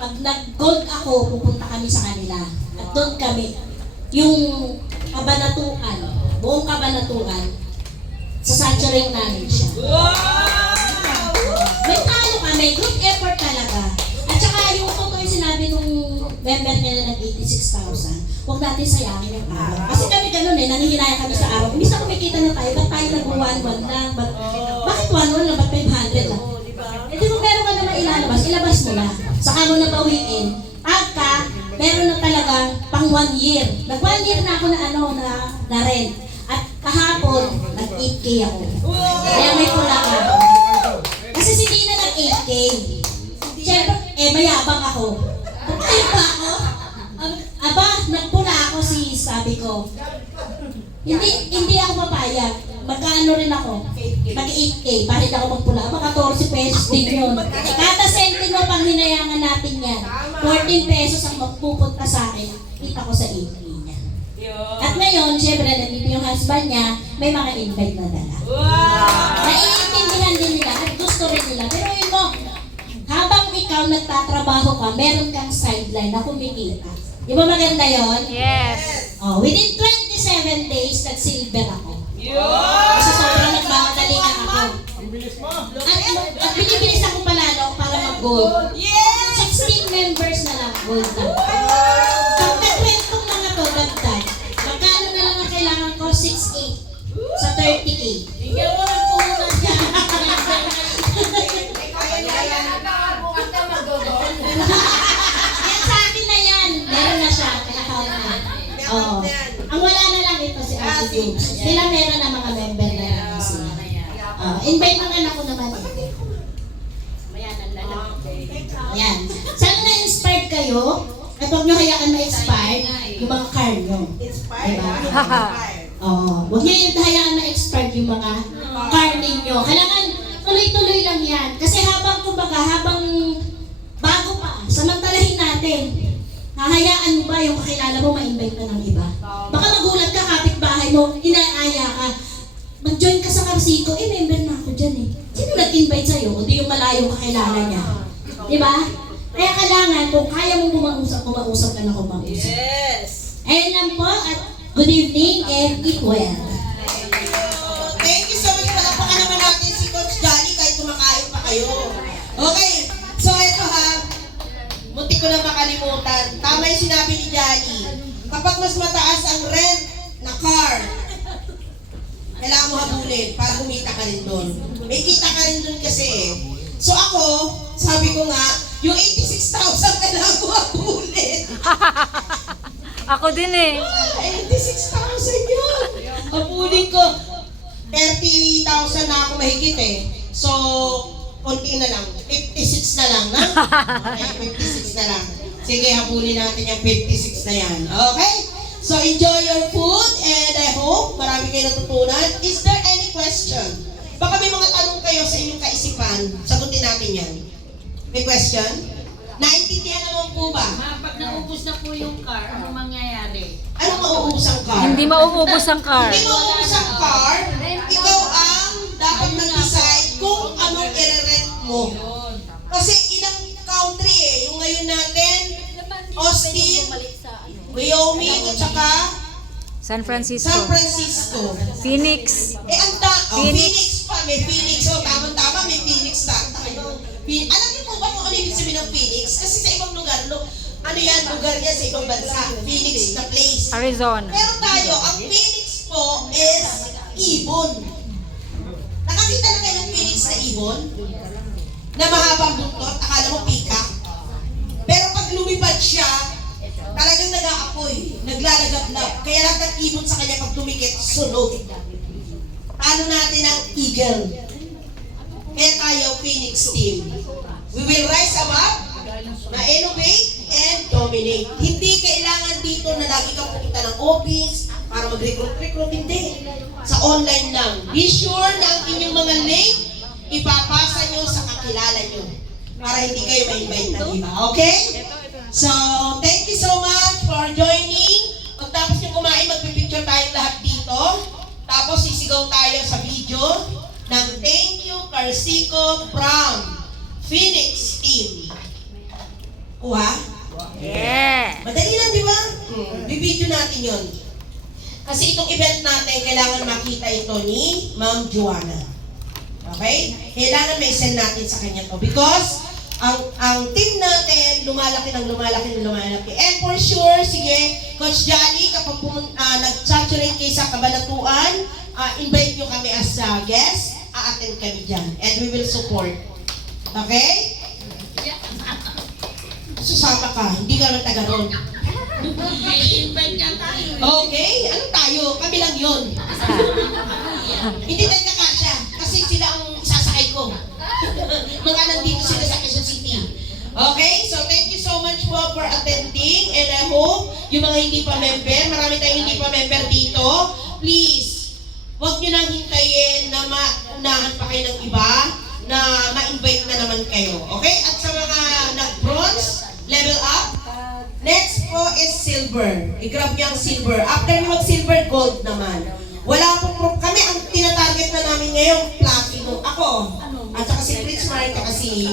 pag nag-gold ako, pupunta kami sa kanila. At doon kami, yung kabanatuan, buong kabanatuan, sasaturate namin siya. May talo kami, group effort talaga. At saka yung totoo yung sinabi nung member niya na nag-86,000, huwag natin sayangin yung araw. Kasi kami ganun eh, nangihinaya kami sa araw. Imbis na kumikita na tayo, ba't tayo nag-1-1 lang? Bakit 1-1 lang? Ba't 500 lang? Eh di kung meron ka naman ilalabas, ilabas mo na. Saka mo na bawiin. Pagka, meron na talagang pang 1 year. Nag 1 year na ako na rent. At kahapon, nag-8K ako. Kaya may pula ka. Kasi si Dina nag-8K. Siyempre, mayabang ako. Nagpula ako. Aba, nagpula ako sabi ko. Hindi ako papayag. Magkano rin ako? Mag-8K, palit ako magpula. Mga 14 pesos din yun. Kada sentimo pang hinayangan natin yan. 14 pesos ang magpupunta sa akin. Kita ko sa 8K niya. At ngayon, syempre, nandito yung husband niya, may mga invite na dala. Naiintindihan din nila at gusto rin nila. Pero yun mo, habang ikaw nagtatrabaho ka, meron kang sideline na kumikita. Di ba maganda yun? Yes. Oh, within 27 days, nag-silver ako. Kasi sobrang nagmamadali nga ako. At binibilis ako palalo para mag-gold. 16 members na lang, gold na. Pag nag-rentong mga to, dagdag. Magkano na lang ang kailangan ko? 6,800 sa 30K. Ikaw mo ang pumunta dyan. Yan sa akin na yan. Meron na siya. Kaya-count na. Oo. Ang wala na lang ito si Ate Jubes. Sila meron na mga member na lang sila. Invite mga anak ko naman. Ayan. Sana na-inspired kayo at huwag nyo hayaan ma-expired yung mga car nyo. Diba? Huwag nyo yung hayaan ma-expired yung mga car ninyo. Kailangan tuloy-tuloy lang yan. Kasi habang bago pa, samantalahin natin. Hahayaan mo ba yung kakilala mo ma-invite ka ng iba? Baka magulat ka, kapitbahay mo, inaaya ka. Mag-join ka sa Karsiko, member na ako dyan eh. Sino nag-invite sa'yo? O di yung malayong kakilala niya. Diba? Kaya kailangan, kung kaya mong kumausap ka na kumausap. Yes. Ayun lang po, at good evening and keep well. Thank you so much. Palapakan naman natin si Coach Johnny kahit kumakain pa kayo. Okay, so ito ha, muntik ko na makalimutan. Tama yung sinabi ni Johnny. Kapag mas mataas ang rent na car, kailangan mo habulin para kumita ka rin doon. May kita ka rin doon kasi eh. So ako, sabi ko nga, yung 86,000 kailangan ko habulin. Ako din eh. 86,000 yun! Habulin ko. 30,000 na ako mahigit eh. So, konti na lang. 56 na lang, na? Okay, 56 na lang. Sige, habulin natin yung 56 na yan. Okay? So, enjoy your food and I hope marami kayo natutunan. Is there any question? Baka may mga tanong kayo sa inyong kaisipan. Sagutin natin yan. May question? Naintindihan naman po ba? Pag naubos na po yung car, ano mangyayari? Ano mauubos ang car? Hindi mauubos ang car. Hindi mauubos ang car, ikaw ang dapat mag-decide kung anong i-rent mo. Kasi ilang country eh. Yung ngayon natin, Austin, Wyoming, at saka San Francisco. San Francisco. Phoenix. Phoenix pa. May Phoenix. So, tama-tama, may Phoenix na. Alam niyo po ba kung ano ibig sabihin ng Phoenix? Kasi sa ibang lugar, ano yan, lugar yan sa ibang bansa. Phoenix na place. Arizona. Pero tayo, ang Phoenix po is ibon. Nakakita na kayo ng Phoenix na ibon? Na mahabang buntot, akala mo peacock. Pero pag lumipad siya, talagang nag-aapoy, naglalagablab. Kaya lahat ng ibon sa kanya pag tumikit, sunog. Paano natin ang eagle? Kaya tayo, Phoenix team. We will rise above, na-innovate, and dominate. Hindi kailangan dito na lagi kang pupunta ng office para mag-recruit. Hindi. Sa online lang. Be sure na ang inyong mga link, ipapasa nyo sa kakilala nyo para hindi kayo ma-invite ng iba. Okay? So, thank you so much for joining. Pagtapos nyo kumain, magpipicture tayong lahat dito. Tapos sisigaw tayo sa video ng thank you, Carsico from Phoenix team. Kuha? Yeah. Madali lang, di ba? Bibidyo natin yon. Kasi itong event natin, kailangan makita ito ni Ma'am Joanna. Okay? Kailangan may send natin sa kanya to. Because, ang team natin, lumalaki. And for sure, sige, Coach Johnny, kapag nag-saturate kayo sa Kabanatuan, invite nyo kami as guest, a-attend kami dyan. And we will support. Okay? Susama ka, hindi ka naman taga ron. I-invite niya tayo. Okay? Ano tayo? Kami lang yun. Hindi tayo kakasya. Kasi sila ang sasakay ko. Mga nandito sila sa Quezon City. Okay? So, thank you so much po for attending. And I hope yung mga hindi pa member, marami tayong hindi pa member dito, please, huwag nyo nang hintayin na maunahan pa kayo ng iba na ma-invite na naman kayo. Okay? At sa mga nag-bronze, level up, next po is silver. I-grab niyo ang silver. After niyo mag-silver, gold naman. Wala pong kami ang tinatarget na namin ngayon, platinum. Ako, at saka si Prince Mark, at si...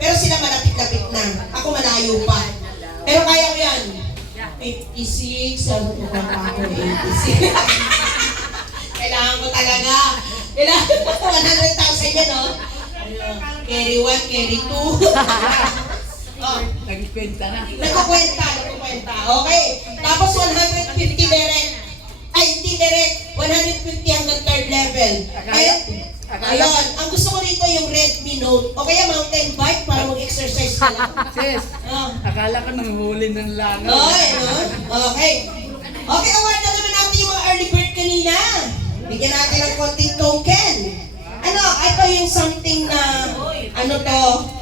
Pero sila malapit-lapit na. Ako malayo pa. Pero kaya ko yan. 56, sabi ko pa ako, 86. Kailangan ko talaga. Kailangan ko 100,000 yan, no? Carry 1, carry 2. Oh. Nagkwenta na. Nagkukwenta. Okay. Tapos 150 direct. Ay, hindi direct. 150 hanggang third level. Ayun. Ang gusto ko rito yung Redmi Note. O kaya mountain bike para mag-exercise ka lang. Sis, akala ko nanghuli ng langaw. Okay. Okay, award na naman natin yung mga early bird kanina. Bigyan natin ng konting token. Ito yung something na,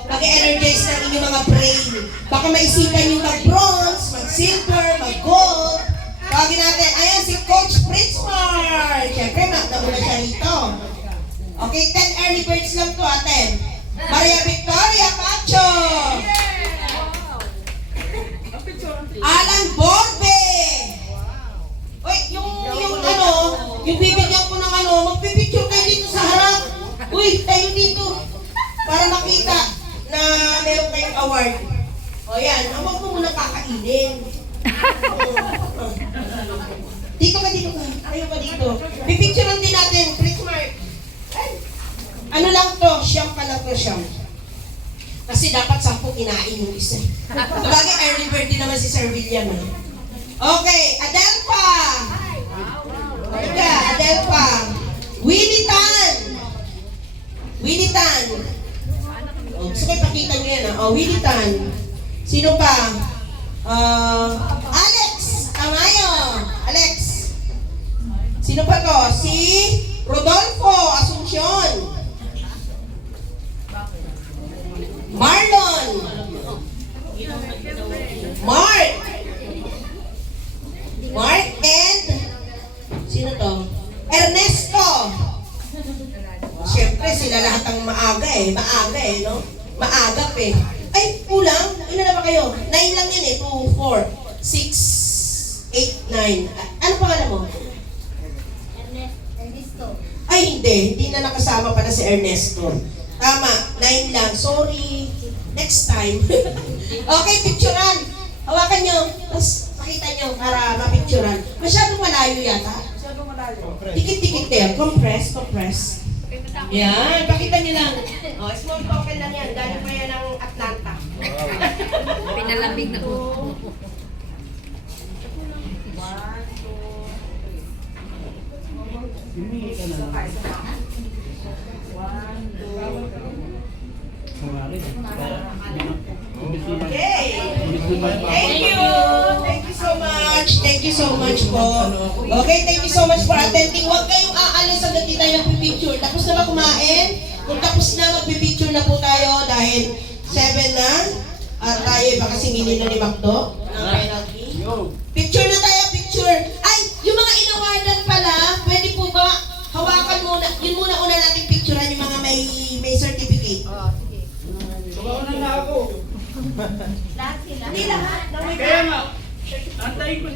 mag-energize ng inyong mga brain. Baka maisipan yung mag-bronze, mag-silver, mag-gold. Tawagin natin, ayan si Coach Pritzmar. Siyempre, nauna siya rito. Okay, 10 early birds lang to, aten. Maria Victoria Pacho. Alan Borbe. Uy, yung bibigyan ko ng magpipicture kayo dito sa harap. Uy, tayo dito. Para makita na meron kayong award. O yan, huwag mo muna kakainin. Dito ka, dito ka. Ayaw ka dito. Pipicturean din natin, Chris Mark. Ay. Ano lang to, siyam ka lang to, siyam. Kasi dapat 10 kinain yung isa. Sabagay, early birthday naman si Sir William. Okay, Adelpa. Ika, Adelpa. Willie Tan. Willie Tan. Oh, gusto ko ipakita nyo yan. Oh, Willie Tan. Sino pa? Alex Tamayo. Alex. Sino pa to? Si Rodolfo Asuncion. Marlon. Mark. Mark and sino to? Ernesto. Siyempre sila lahat ang maaga eh, no? Maagap eh. Ay, kulang? Ilan na ba kayo? 9 lang yan eh. 2, 4, 6, 8, 9. Ano pangalan mo? Ernesto. Ay, hindi na nakasama pala si Ernesto. Tama, 9 lang. Sorry. Next time. Okay, picturean. Hawakan nyo. Tapos pakita nyo para mapicturean. Masyadong malayo yata. Dikit-dikit din. Compress. Yan, pakita nyo lang. Oh, small token lang yan. Galing pa yan ng Atlanta. Pinalamig na ko. Okay. Thank you so much. Thank you so much po. Okay, thank you so much for attending. Huwag kayong aalis hanggang di tayo nagpipicture. Tapos na ba kumain? Kung tapos na, magpipicture na po tayo dahil 7 na. At tayo baka singilin na ni Macdo ng penalty. Picture na tayo, picture. Ay, yung mga inawardan pala, pwede po ba hawakan muna, yun muna una natin picturean yung mga may certificate. Sumauna na ako. Lahat sila. Hindi lahat. Kaya nga, antayin ko